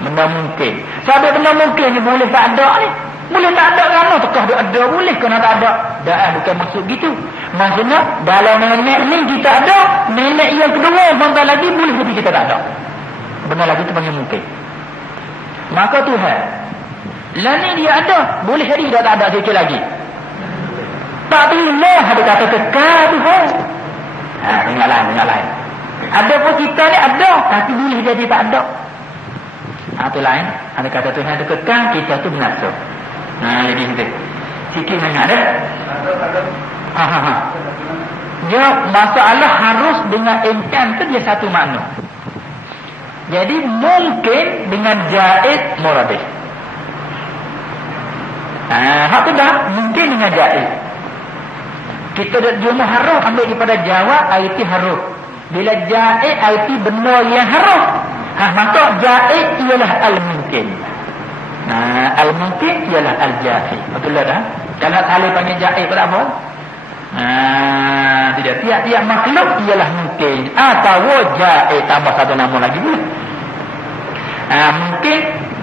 Benda mungkin. Sebab benda mungkin ni boleh tak ada ni. Boleh tak ada kerana tekah dia ada. Boleh kerana tak ada. Bukan maksud gitu. Maksudnya dalam melek ni kita ada. Melek yang kedua benda lagi boleh jadi kita tak ada. Benda lagi tu panggil mungkin. Maka Tuhan lah ni dia ada. Boleh jadi dia tak ada sikit lagi. Tak boleh ada kata kekal Tuhan. Dengar lain. Ada pun kita ni ada, tapi boleh jadi tak ada. Itu lain. Ada kata Tuhan itu kekal, kita tu binasa. Jadi kita sikit sangat ada. Dia masalah harus dengan imkan tu dia satu makna. Jadi mungkin dengan jaiz muradif. Hak tu dah mungkin dengan jaiz. Kita dia harus ambil daripada jawab IT harus. Bila jaiz IT benda yang harus. Maka jaiz ialah al-mungkin. Al-mungkin ialah al-jaiz. Betul dah? Kalau tali panggil jaiz pada apa? Tidak. Tiap-tiap makhluk ialah mungkin. Atau jaiz tambah satu nama lagi boleh. Mungkin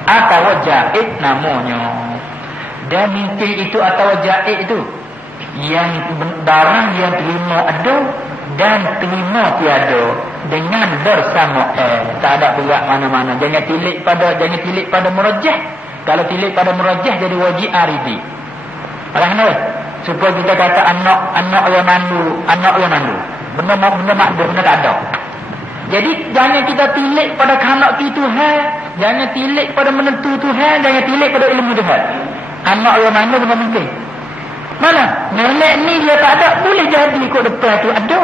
atau jaiz namanya. Dan mungkin itu atau jaid itu yang barang yang terima ada dan terima tiada dengan bersama tak ada berat mana-mana. Jangan tilik pada merajah. Kalau tilik pada merajah jadi wajib aridi. Faham tak? Supaya kita kata anak yang mandu. Benda makbul, benda tak ada. Jadi jangan kita tilik pada kanak Tuhan, jangan tilik pada menentu Tuhan, jangan tilik pada ilmu Tuhan. Anak yang mandu benda mungkin. Mana? Nenek ni dia tak ada, boleh jadi ikut depan tu ada.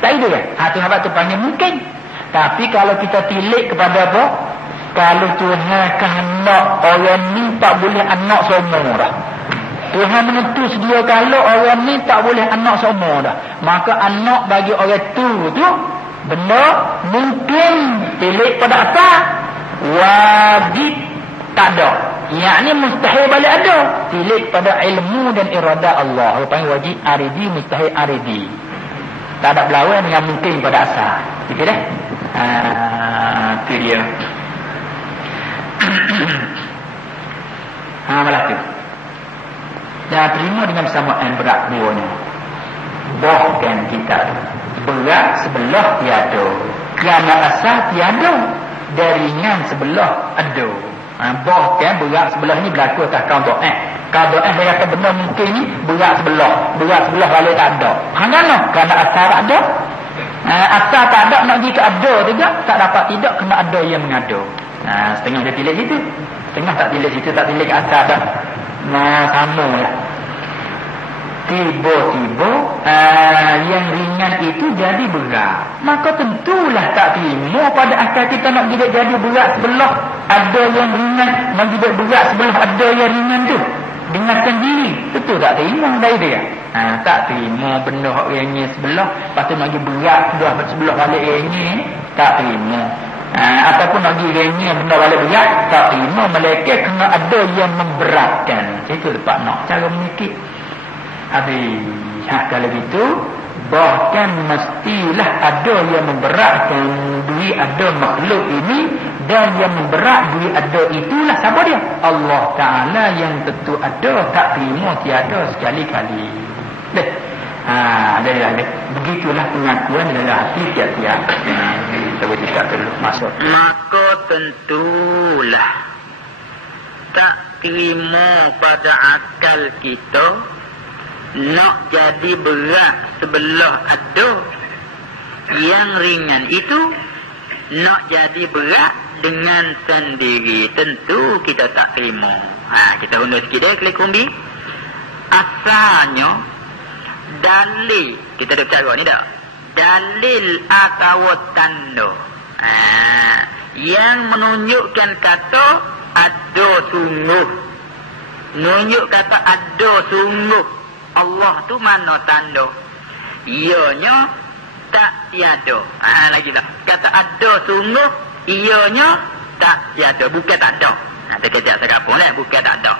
Tak ada kan? Tu habaq tu panggil mungkin. Tapi kalau kita tilik kepada apa? Kalau Tuhan kehendak orang ni tak boleh anak semua dah. Tuhan menentu sedia kalau orang ni tak boleh anak semua dah. Maka anak bagi orang tu benda mungkin tilik pada atas. Wajib tak ada. Yang ni mustahil balik ada. Tilik pada ilmu dan irada Allah. Dia panggil wajib aridi, mustahil aridi. Tak ada berlawan dengan mungkin pada asal. Gitu dah. Itu dia. Malah tu. Jangan terima dengan persamaan berat duanya. Bahkan kita berat sebelah tiada. Kerana asal tiada. Daringan sebelah ada. Bahkan berat sebelah ni berlaku atas kaum Kalau dia kata benda mungkin ni berat sebelah balik tak ada. Kenapa? Kerana asal tak ada. Asal tak ada nak pergi ke ada juga tak dapat tidak kena ada yang mengada. Setengah dia pilih situ, setengah tak pilih situ, tak pilih ke asal dah. Sama lah. Tiba-tiba yang ringan itu jadi berat. Maka tentulah tak terima pada akal kita nak jadi berat sebelah ada yang ringan, nak jadi berat sebelah ada yang ringan tu. Dengan sendiri, tentu tak terima dari dia. Tak terima benda yang ringan sebelah, lepas tu nak jadi berat sebelah balik ringan, tak terima. Ataupun nak jadi ringan benda balik berat, tak terima. Mereka kena ada yang memberatkan. Itu tempat nak cara memikir. Habis kalau gitu bahkan mestilah ada yang memberatkan diri ada makhluk ini. Dan yang memberat diri ada itulah siapa dia? Allah Ta'ala yang tentu ada, tak terima tiada sekali-kali. Begitulah pengakuan dalam hati tiap-tiap. Kita tak perlu masuk. Maka tentulah tak terima pada akal kita nak jadi berat sebelah ada yang ringan itu nak jadi berat dengan sendiri. Tentu kita tak terima. Kita undur sikit dia klik kumbi. Asalnya dalil kita dah bercakap ni tak? Dalil atau tanda yang menunjukkan kata ada sungguh. Menunjuk kata ada sungguh. Allah tu mana tanda? Ianya tak tiada. Lagi tak. Kata ada sungguh, ianya tak tiada. Bukan tak ada. Ada kejap saya kapung lah. Bukan tak ada.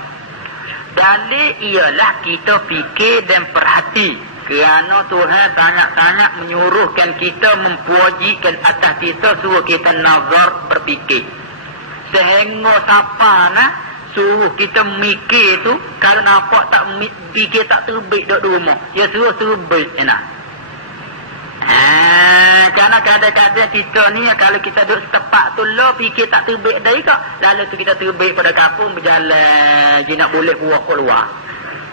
Dalil ialah kita fikir dan perhati. Kerana Tuhan sangat-sangat menyuruhkan kita, mempuajikan atas kita, suruh kita nazar berfikir. Sehingga siapa suruh kita mikir tu, kalau nampak tak fikir tak terbit duduk di rumah, dia suruh terbit. Kerana kadang-kadang kita ni kalau kita duduk setepak tu lo fikir tak terbit dari kak, lalu tu kita terbit pada kampung berjalan je nak boleh buah keluar.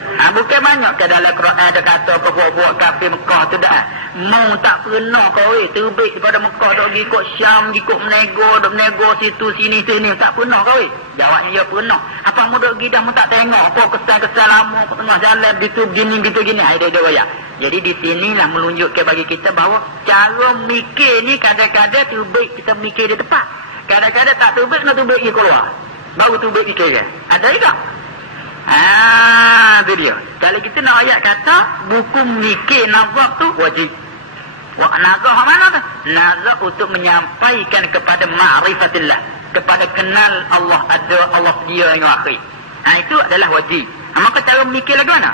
Bukan banyak ke dalam Quran ada kata buah-buah kafir Mekah tu dah mau tak pernah kau terbit daripada Mekah dok pergi ikut Syam, ikut menego situ sini tak pernah kau jawabnya ya pernah. Apa mu dok pergi dah mu tak tengok apa kesan-kesan lama ke tengah jalan gitu gini dia royak. Jadi di sinilah menunjukkan bagi kita bahawa cara mikir ni kadang-kadang terbit kita mikir di tepat. Kadang-kadang tak terbit nak terbit pergi keluar. Baru terbit fikir kan. Ada tak? Itu dia. Kalau kita nak ayat kata buku mikir nazar tu wajib. Nazar mana tu? Nazar untuk menyampaikan kepada ma'rifatillah, kepada kenal Allah ada, Allah dia yang akhir. Itu adalah wajib. Maka cara mikir lagu mana?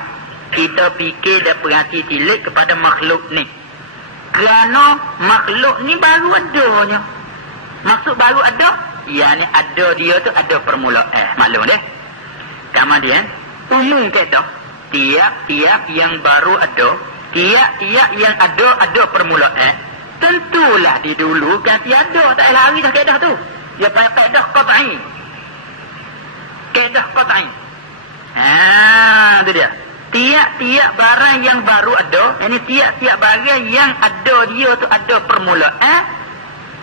Kita fikir dan perhati tilik kepada makhluk ni. Kerana makhluk ni baru adanya. Maksud baru ada, yakni ada dia tu ada permulaan. Maklum deh. Kemudian umum kata tiap-tiap yang baru ada, tiap-tiap yang ada permulaan, tentulah didulukan tiada, tak lari dah kaedah tu. Dia panggil kaedah qat'i. Kaedah qat'i. Itu dia. Tiap-tiap barang yang baru ada, ini tiap-tiap barang yang ada dia tu ada permulaan,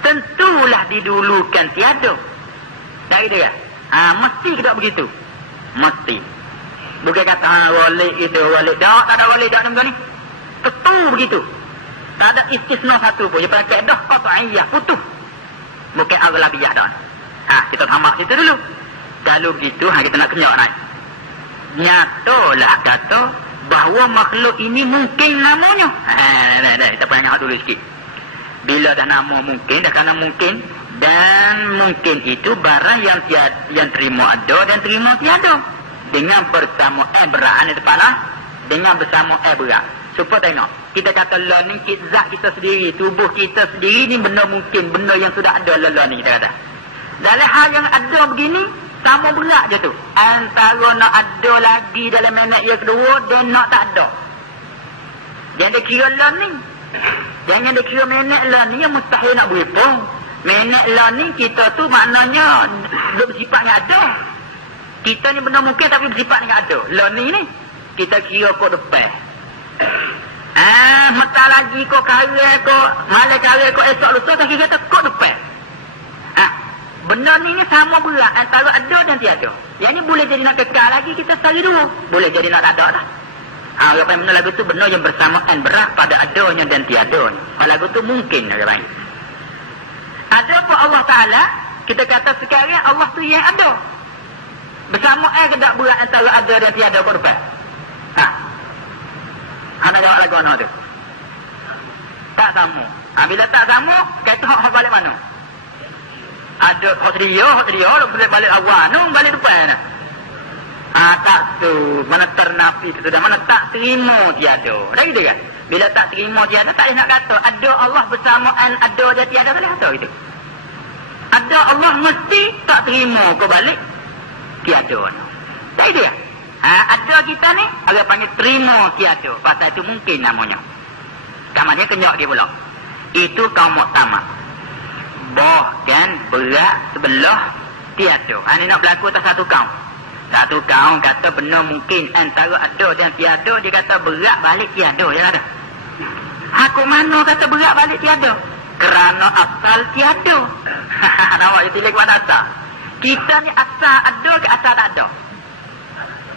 tentulah didulukan tiada. Dari dia. Mesti kita begitu. Mesti. Bukan kata walik itu, walik. Tak ada walik dah ni. Tentu begitu. Tak ada istisna satu pun. Dia pakai kaedah qat'iyah, putus. Bukan aghlabiyah dah. Kita tambah situ dulu. Kalau begitu, kita nak kenyok naik. Nyatalah kata bahawa makhluk ini mungkin namanya. Kita panjang dulu sikit. Bila dah nama mungkin, dah kerana mungkin. Dan mungkin itu barang yang terima ada dan terima tiada. Dengan bersamaan berat ni tepat. Dengan bersamaan berat. Supaya tengok. Kita kata learning zat kita sendiri. Tubuh kita sendiri ni benda mungkin. Benda yang sudah ada learning kita kata. Dalam hal yang ada begini, sama berat je tu. Antara nak ada lagi dalam minit yang kedua, dan nak tak ada. Jangan dia kira learning. Jangan dia kira minit learning yang mustahil nak berhitung. Minit learning kita tu maknanya dia bersifat dengan ada. Kita ni benda mungkin tapi bersifat dengan ada. Learning ni, kita kira kau depan. Mata lagi kau karya kau, malam karya kau esok lusa, tak kira kata kau depan. Benda ni sama berat antara ada dan tiada. Yang ni boleh jadi nak kekal lagi kita cari dulu. Boleh jadi nak tak ada dah. Yang benda lagu tu benda yang bersamaan berat pada adanya dan tiadanya. Lagu tu mungkin. Ada pun Allah Ta'ala, kita kata sekarang Allah tu yang ada. Bersamaan ke tak berat antara ada dan tiada kau depan? Anda jawab lagu mana tu? Tak sama. Bila tak sama, kata hak balik mana? Ada hak dia, balik awal, balik depan. Tak tu, mana ternafi tu dah, mana tak terima tiada. Dah gitu kan? Bila tak terima tiada, tak boleh nak kata ada Allah bersamaan ada dan tiada, tak boleh kata gitu. Ada Allah mesti tak terima kau balik tiada. Tak gitu kan? Ada kita ni, agak panggil terima tiada. Pasal itu mungkin namanya. Kamarnya kenyok dia pula. Itu kaum muktamad. Bahkan berat sebelah tiada. Ini nak berlaku atas satu kaum. Satu kaum kata benar mungkin antara ada dan tiada. Dia kata berat balik tiada. Ya ada. Aku mana kata berat balik tiada? Kerana asal tiada. Nampak dia tilik pada asal. Kita ni asal ada ke asal tak ada?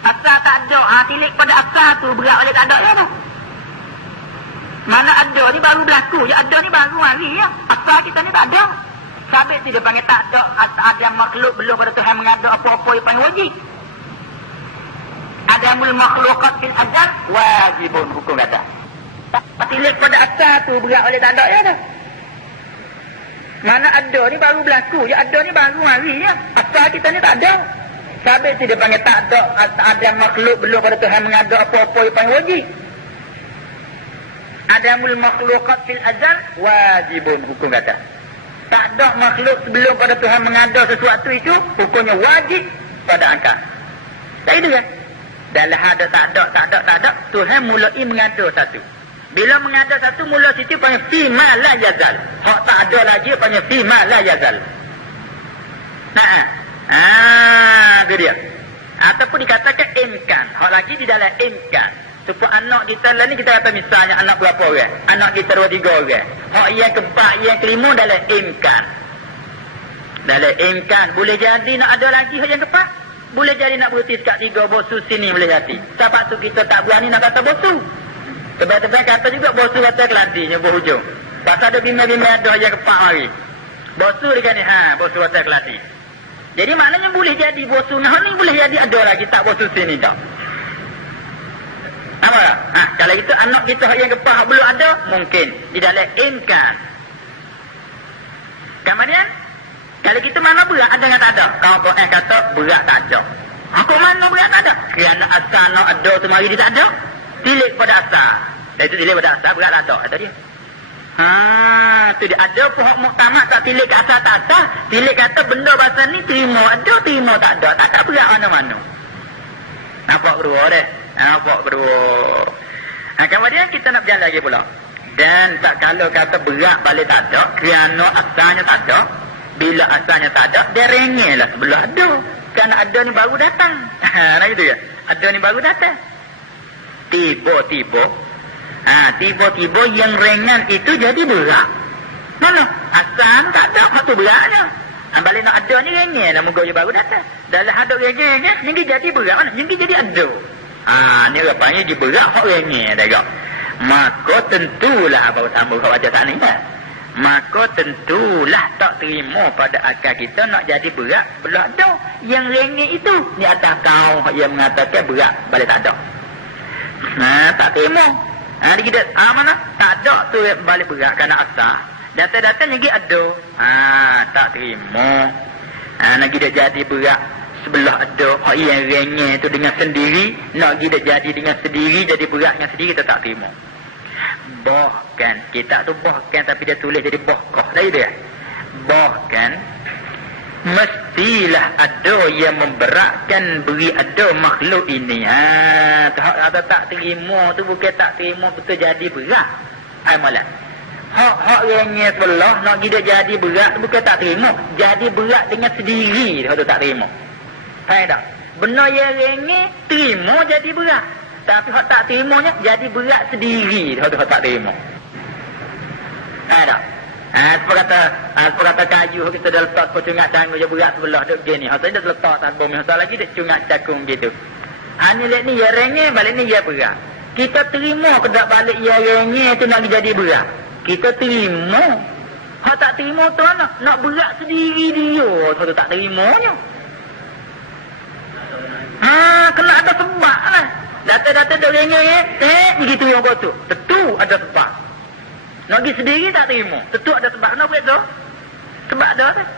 Asal tak ada. Tilik pada asal tu berat balik tak ada. Ya ada. Mana ada ni baru berlaku. Ya ada ni baru hari ya. Asal kita ni tak ada. Sabit tu dia panggil tak ada. Ada yang makhluk belum pada Tuhan mengada apa-apa yang panggil wajib. Adamul makhlukat fil azal wajibun hukum kata. Tilik pada asal tu berat oleh tak ada ya dah. Mana ada ni baru berlaku. Ya ada ni baru hari ya. Asal kita ni tak ada. Sabit tu dia panggil tak ada. Ada yang makhluk belum pada Tuhan mengada apa-apa yang panggil wajib. Adamul makhlukat fil azal wajibun hukum kata. Tak ada makhluk sebelum pada Tuhan mengada sesuatu itu, hukumnya wajib pada angka. Tak itu kan? Dalam ada tak ada, Tuhan mulai mengada satu. Bila mengada satu, mula situ panggil fi ma la yazal. Hak tak ada lagi panggil fi ma la yazal. Itu dia. Ataupun dikatakan imkan. Hak lagi di dalam imkan. Supaya anak kita lah ni, kita kata misalnya anak berapa orang? Anak kita 2-3 orang. Hak yang keempat, yang kelima dalam imkan. Dalam imkan. Boleh jadi nak ada lagi hak yang keempat. Boleh jadi nak berhenti sekat 3 bosu sini boleh jadi. Sebab tu kita tak berani nak kata bosu. Sebab-sebab kata juga bosu kata keladi, nyebut hujung. Pasal ada bima-bima ada yang keempat hari. Bosu dekat ni, bosu kata keladi. Jadi maknanya boleh jadi bosu ni boleh jadi ada lagi tak bosu sini tak. Apa? Kalau itu anak kita yang kepah belum ada, mungkin di dalam imkan. Kemudian, kalau kita mana berat ada yang tak ada? Kalau Quran kata berat tak ada. Aku mana berat tak ada? Kerana asal nak ada tu mari dia tak ada. Tilik pada asal. Dan itu tilik pada asal berat tak ada. Kata dia. Tu dia ada pun hak muktamad tak tilik ke asal tak ada. Tilik kata benda bahasa ni terima ada, terima tak ada. Tak berat mana-mana. Nampak kedua deh. Nampak kedua. Kemudian kita nak berjalan lagi pula. Dan tak kalau kata berat balik tak ada, kerana asalnya tak ada. Bila asalnya tak ada, dia rengeh lah sebelah ada. Kerana ada ni baru datang. Nah gitu ya. Ada ni baru datang. Tiba-tiba yang ringan itu jadi berat. Mana? Asal tak ada, waktu beratnya. Balik nak ada ni rengeh lah, moga dia baru datang. Dalam ada rengeh, ni jadi berat mana? Ni jadi ada. Ni rupanya dia berat, hak rengeh dah kak. Maka tentulah baru sambung kat baca tak ni kan? Maka tentulah tak terima pada akal kita nak jadi berat belah ada. Yang rengeh itu ni atas kau yang mengatakan berat balik tak ada. Tak terima. Dia kita mana? Tak ada tu balik berat kerana asal. Data-data lagi ada. Tak terima. Nak kita jadi berat sebelah ada. Hak yang rengeh tu dengan sendiri, nak kita jadi dengan sendiri, jadi berat dengan sendiri, kita tak terima. Bahkan kita tu bahkan tapi dia tulis jadi bahkah dah dia. Bahkan mestilah ada yang memberatkan beri ada makhluk ini. Tak terima tu bukan tak terima betul jadi berat. Malah hak rengeh sebelah nak kita jadi berat bukan tak terima, jadi berat dengan sendiri tu tak terima. Faham tak? Benar yang rengeh terima jadi berat. Tapi hak tak terimanya jadi berat sendiri. Hak tak terima. Ada. Seperti kata kayu kita dah letak kau cungak tangguh je berat sebelah duk gini. Hak dah letak tak bom. Hak lagi dia cungak cakung gitu. Ni lihat ni ya rengeh, balik ni ya berat. Kita terima ke tak balik ya rengeh tu nak jadi berat. Kita terima. Hak tak terima tu nak berat sendiri dia. Hak tak terimanya. Kena ada sebab lah. Data-data dah rengeh, begitu yang betul. Tentu ada sebab. Nak pergi sendiri tak terima. Tentu ada sebab. Kenapa begitu? Sebab ada tak?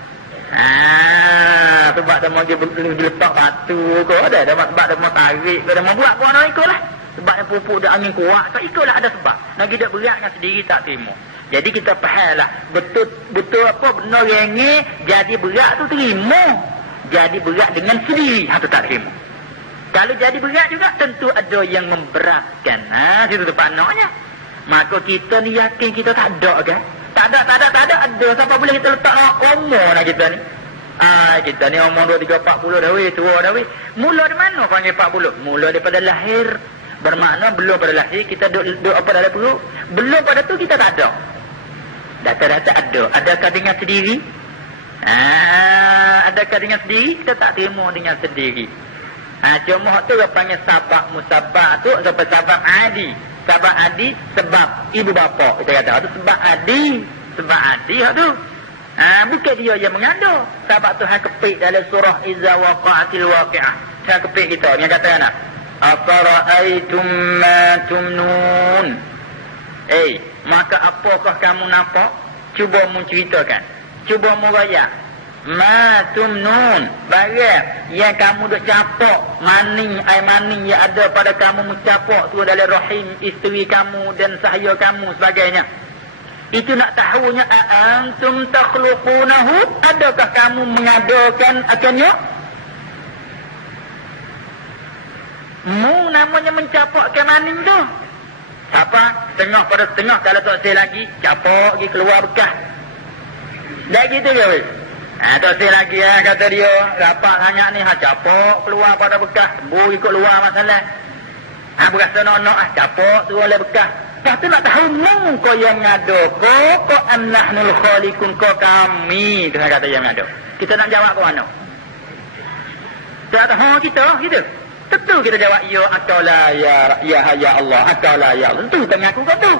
Sebab dah mau diletak batu ke. Ada sebab dah mau tarik ke. Dah mau buat pun nak ikut lah. Sebab yang pupuk dah angin kuat. Tak ikut lah ada sebab. Nak pergi berat dengan sendiri tak terima. Jadi kita faham lah. Betul apa benar rengeh. Jadi berat tu terima. Jadi berat dengan sendiri. Itu tak terima. Kalau jadi berat juga tentu ada yang memberatkan. Situ tempat naknya. Maka kita ni yakin kita tak ada kan? Tak ada. Ada siapa boleh kita letak umur lah kita ni. Kita ni umur 23, 40 dah weh, tua dah weh. Mula di mana panggil 40? Mula daripada lahir. Bermakna belum pada lahir kita duduk apa dalam perut. Belum pada tu kita tak ada. Data-data ada. Adakah dengan sendiri? Adakah dengan sendiri? Kita tak terima dengan sendiri. Cuma tu dia panggil sabab musabab tu sampai sabab adi. Sabab adi sebab ibu bapa. Kita kata tu sebab adi. Sebab adi tu. Bukan dia yang mengandung. Sebab tu hang kepik dalam surah Iza waqa'atil waqi'ah. Hang kepik kita. Yang kata anak. Afara'aitum ma tumnun. Maka apakah kamu nampak? Cuba menceritakan. Cuba merayak. Ma tumnun. Barang yang kamu duk capok. Air maning yang ada pada kamu mencapok tu dalam rahim isteri kamu dan sahaya kamu sebagainya. Itu nak tahunya antum takhluqunahu. Adakah kamu mengadakan akannya? Mu namanya mencapokkan maning tu. Apa? Tengah pada setengah. Kalau tak say lagi capok pergi keluar bekas. Dah gitu dia weh. Tak say lagi kata dia rapat sangat ni capok keluar pada bekas. Bu ikut luar masalah. Berasa nak capok tu oleh bekas. Lepas tu nak tahu mu kau yang ngado. Kau annahnul khaliqun kau kami. Itu kata yang ngado. Kita nak jawab ke mana? Tak tahu kita gitu. Tentu kita jawab ya akalah ya Allah. Akalah ya Allah. Tentu kita mengaku kata.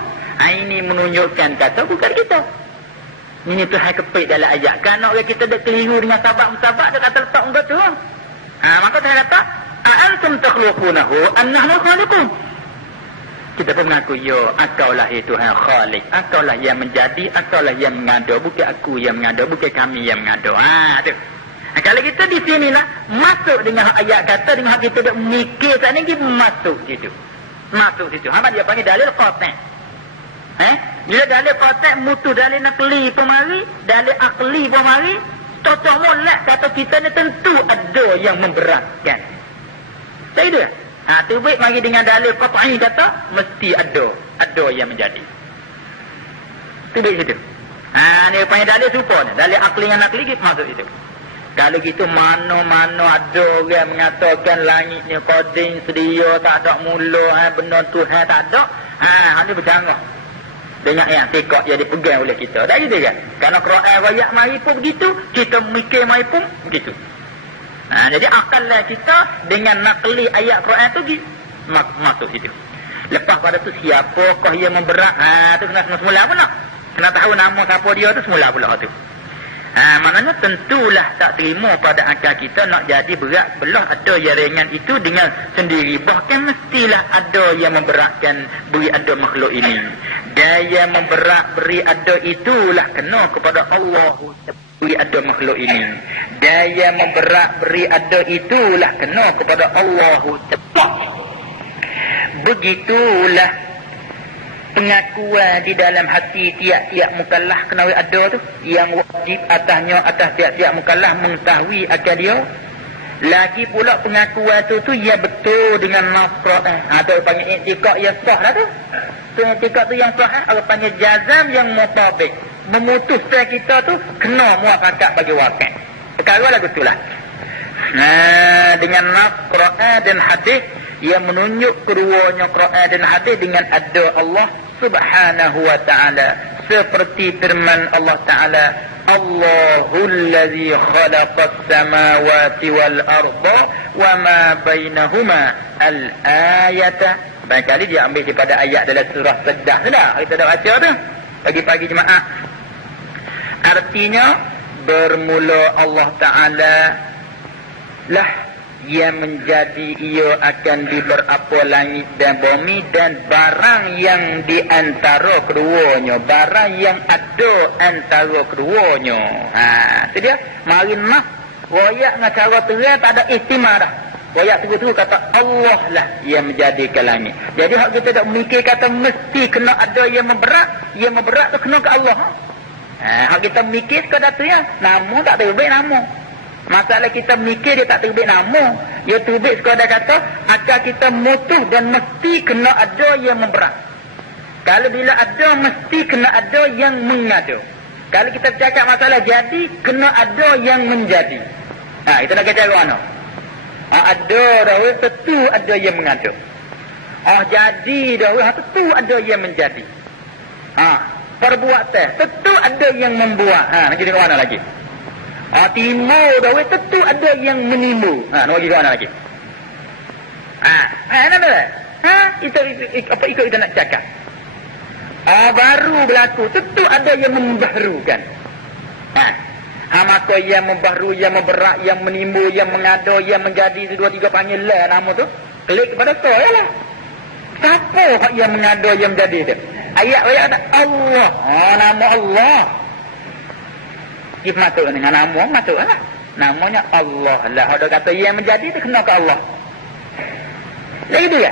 Ini menunjukkan kata bukan kita. Ini Tuhan kepik dalam ayat. Kerana orang kita dah keliru dengan sabak-musabak, dia kata letak unggat tu. Maka Tuhan kata, A'antum takhluqunahu annahnu khaliqun. Kita pun mengaku, ya, akaulah Tuhan khaliq. Akaulah yang menjadi, akaulah yang mengada. Bukan aku yang mengada, bukan kami yang mengada. Tu. Kalau kita di sinilah, masuk dengan ayat kata, dengan kita dah mikir saat ni, kita masuk situ. Masuk situ. Hamad dia panggil dalil qati'. Bila dalil qati' mutu dalil nakli pemari, dalil akli pemari, cocok molek kata kita ni tentu ada yang memberatkan. Tak itu ya? Tubik mari dengan dalil qat'i kata mesti ada yang menjadi. Tubik situ. Ni panggil dalil serupa ni. Dalil akli dengan akli kita masuk itu. Kalau gitu mana-mana ada orang mengatakan langit ni qadim sedia tak ada mula, benda Tuhan tak ada. Ni bercanggah dengan yang tikak yang dipegang oleh kita. Tak gitu kan? Kerana Quran rakyat mari pun begitu, kita mikir mari pun begitu. Jadi akallah kita dengan nakli ayat Quran tu masuk situ. Lepas pada tu siapakah yang memberat? Tu kena semula pula. Kena tahu nama siapa dia tu semula pula tu. Maknanya tentulah tak terima pada akal kita nak jadi berat belah ada yang ringan itu dengan sendiri. Bahkan mestilah ada yang memberatkan beri ada makhluk ini. Daya memberat beri ada itulah kena kepada Allah beri ada makhluk ini. Daya memberat beri ada itulah kena kepada Allah. Begitulah pengakuan di dalam hati tiap-tiap mukallaf kena ada tu, yang wajib atas tiap-tiap mukallaf mengetahui akan dia. Lagi pula pengakuan tu ya betul dengan nas Quran. Atau panggil i'tiqad yang sah lah tu. I'tiqad tu yang sah, atau panggil jazam yang mutabik. Memutuskan kita tu kena muafakat bagi wakil. Perkara lah betul lah. Dengan nas Quran dan hadis yang menunjuk keduanya Quran dan hadis dengan ada Allah Subhanahu wa ta'ala, seperti firman Allah ta'ala, Allahul ladzi khalaqas samawati wal arda wa ma bainahuma al-ayata. Barangkali dia ambil daripada ayat dalam surah Sajdah sudah kita dah baca tu pagi-pagi jemaah. Artinya bermula Allah ta'ala lah yang menjadi ia akan diberapa langit dan bumi dan barang yang di antara keduanya, barang yang ada antara keduanya. Itu dia. Mari nak royak dengan cara terang tak ada ihtimal dah. Royak tu kata Allah lah yang menjadikan langit. Jadi hak kita tak mikir kata mesti kena ada yang memberat tu kena ke Allah. Hak kita mikir sekadar tu ya, nama tak terbaik nama. Masalah kita mikir dia tak terbit nama. Dia terbit sekadar kata akal kita mutuh dan mesti kena ada yang memberat. Kalau bila ada mesti kena ada yang mengada. Kalau kita cakap masalah jadi kena ada yang menjadi. Kita nak kata mana? Ada dah tentu ada yang mengada. Jadi dah tentu ada yang menjadi. Perbuatan tentu ada yang membuat. Nak jadi ke mana lagi? Timbul dah tentu ada yang menimbul. Nak pergi ke mana lagi? Itu apa ikut kita nak cakap. Baru berlaku tentu ada yang membaharukan. Maka yang membaharu, yang memberat, yang menimbul, yang mengada, yang menjadi, dua tiga panggil lah nama tu. Klik kepada saya lah. Siapa yang mengada, yang menjadi tu? Ayat-ayat ada Allah. Nama Allah. Kita masuk dengan nama, masuk lah. Namanya Allah lah. Ada kata yang menjadi itu kena ke Allah. Lagi tu ya?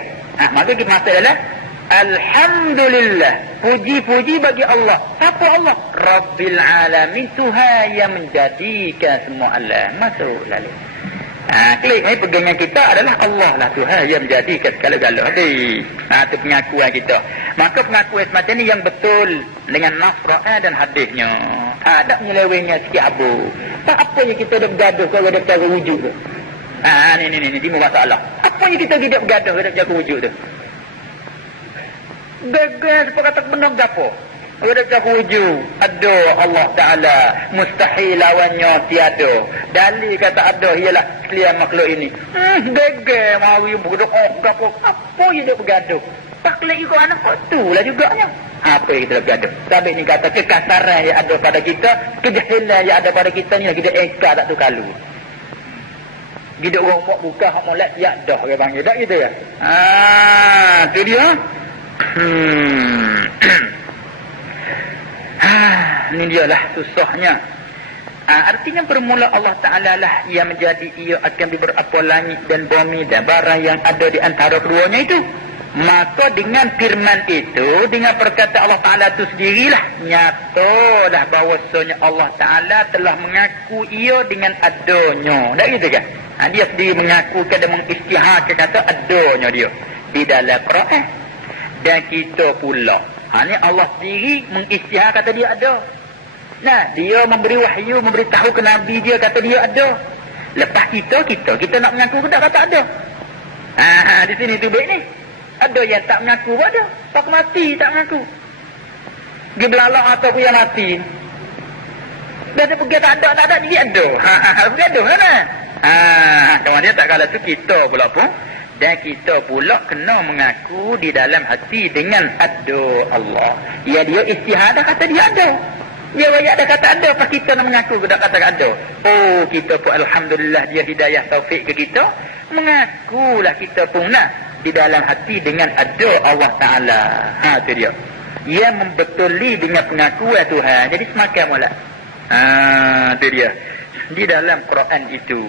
Maka kita masuk adalah Alhamdulillah. Puji-puji bagi Allah. Siapa Allah? Rabbil Alamin. Tuhan yang menjadikan semua alam. Masuk lalu. Klik ni pegangan kita adalah Allah lah. Tuhan yang menjadikan segala-gala. Itu pengakuan kita. Maka pengakuan semacam ni yang betul dengan nas Quran dan hadisnya. Tak menyelewengnya sikit abu. Tak apa yang kita dah bergaduh kalau ada cara wujud tu. Ni timbul masalah. Apa yang kita tidak bergaduh kalau ada cara wujud tu? Gagal sebab kata benar gapo. Ada cara wujud. Ada Allah Ta'ala. Mustahil lawannya tiada. Dalil kata ada ialah sekalian makhluk ini. Gagal mari berdoa gapo. Apa yang dia bergaduh? Pak lagi kau anak kau tu lah juganya. Apa yang kita bergaduh? Sampai ni kata kekasaran yang ada pada kita, kejahilan yang ada pada kita ni kita eka tak tu kalu. Kita orang mau buka hak molek ya dah orang panggil dak gitu ya. Tu dia. Ini dialah susahnya. Artinya bermula Allah Ta'ala lah yang menjadi ia akan berapa langit dan bumi dan barang yang ada di antara keduanya itu. Maka dengan firman itu, dengan perkataan Allah Ta'ala itu sendirilah, nyatalah bahawasanya Allah Ta'ala telah mengaku ia dengan adanya. Tak gitu kan? Dia sendiri mengaku, kata mengisytiharkan kata adanya dia di dalam Quran. Dan kita pula, ini Allah sendiri mengisytihar kata dia ada. Nah, dia memberi wahyu, memberitahu ke Nabi dia kata dia ada. Lepas kita nak mengaku tak kata ada. Di sini tu baik ni. Ada yang tak mengaku pun ada. Pak mati tak mengaku. Dia belalak ataupun yang mati. Dan dia pergi tak ada, dia ada. Pergi ada kan? Kawan dia tak kala tu kita pula pun. Dan kita pula kena mengaku di dalam hati dengan ada Allah. Ya dia istihad kata dia ada. Dia banyak dah kata ada. Pas kita nak mengaku dah kata ada. Oh kita pun Alhamdulillah dia hidayah taufik ke kita. Mengakulah kita pun nak di dalam hati dengan ada Allah Ta'ala. Itu dia. Ia membetuli dengan pengakuan Tuhan. Jadi semakin mula. Itu dia. Di dalam Quran itu.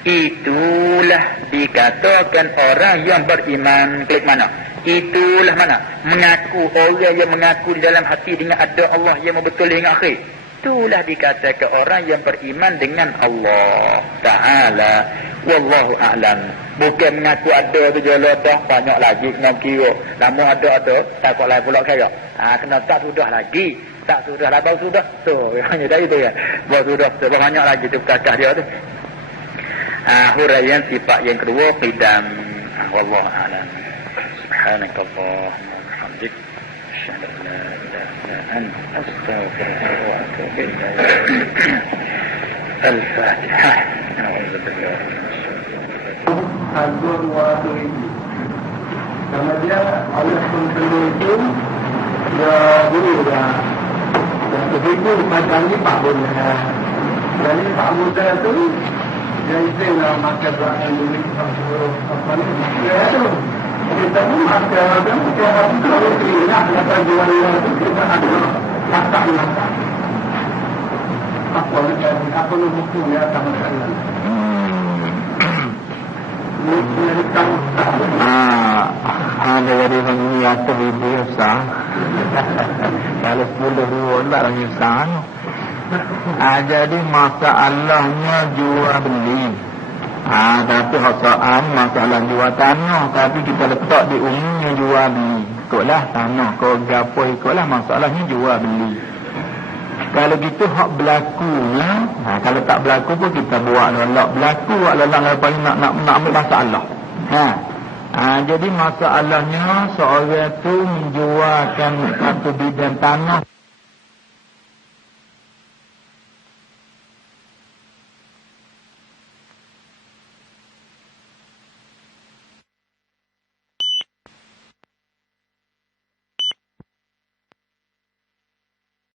Itulah dikatakan orang yang beriman. Klik mana? Itulah mana? Mengaku. Orang yang mengaku di dalam hati dengan ada Allah yang membetuli hingga akhir. Itulah dikatakan orang yang beriman dengan Allah Ta'ala. Wallahu a'lam. Bukan mengaku ada tu je dah banyak lagi kena kira. Lama ada takut lagi pula kaya. Kena tak sudah lagi. Tak sudah lah, baru sudah. Tu, hanya dari tu ya. Baru sudah, banyak lagi tu kakak dia tu. Huraian sifat yang kedua, qidam. Wallahu a'lam. Subhanakallahumma wa bihamdik. Asyhadu an la ilaha illa anta astaghfiruka wa atubu ilaik. Al-Fatihah. A'udzu billahi Azur wa Turibi. Karena dia oleh penulis itu dia dulu dah. Dan begitu macam ni Pak Muda. Jadi Pak Muda tu dia istilah makan doang dulu apa ni? Dia tu kita pun makan kita harus kalau tidak kita jual itu kita ada masak. Apa lu buku ya sama sekali. Ada dari orang yang terbiasa. Kalau 10 ribu tak orang nyusah. Jadi masalahnya jual beli. Tapi soal masalah jual tanah. Tapi kita letak di umumnya jual beli. Ikutlah tanah. Kau gapo ikutlah masalahnya jual beli. Kalau gitu hak berlaku lah. Kalau tak berlaku pun kita buat nolak berlaku. Walau nak ambil masalah. Jadi masalahnya seorang tu menjualkan satu bidang tanah.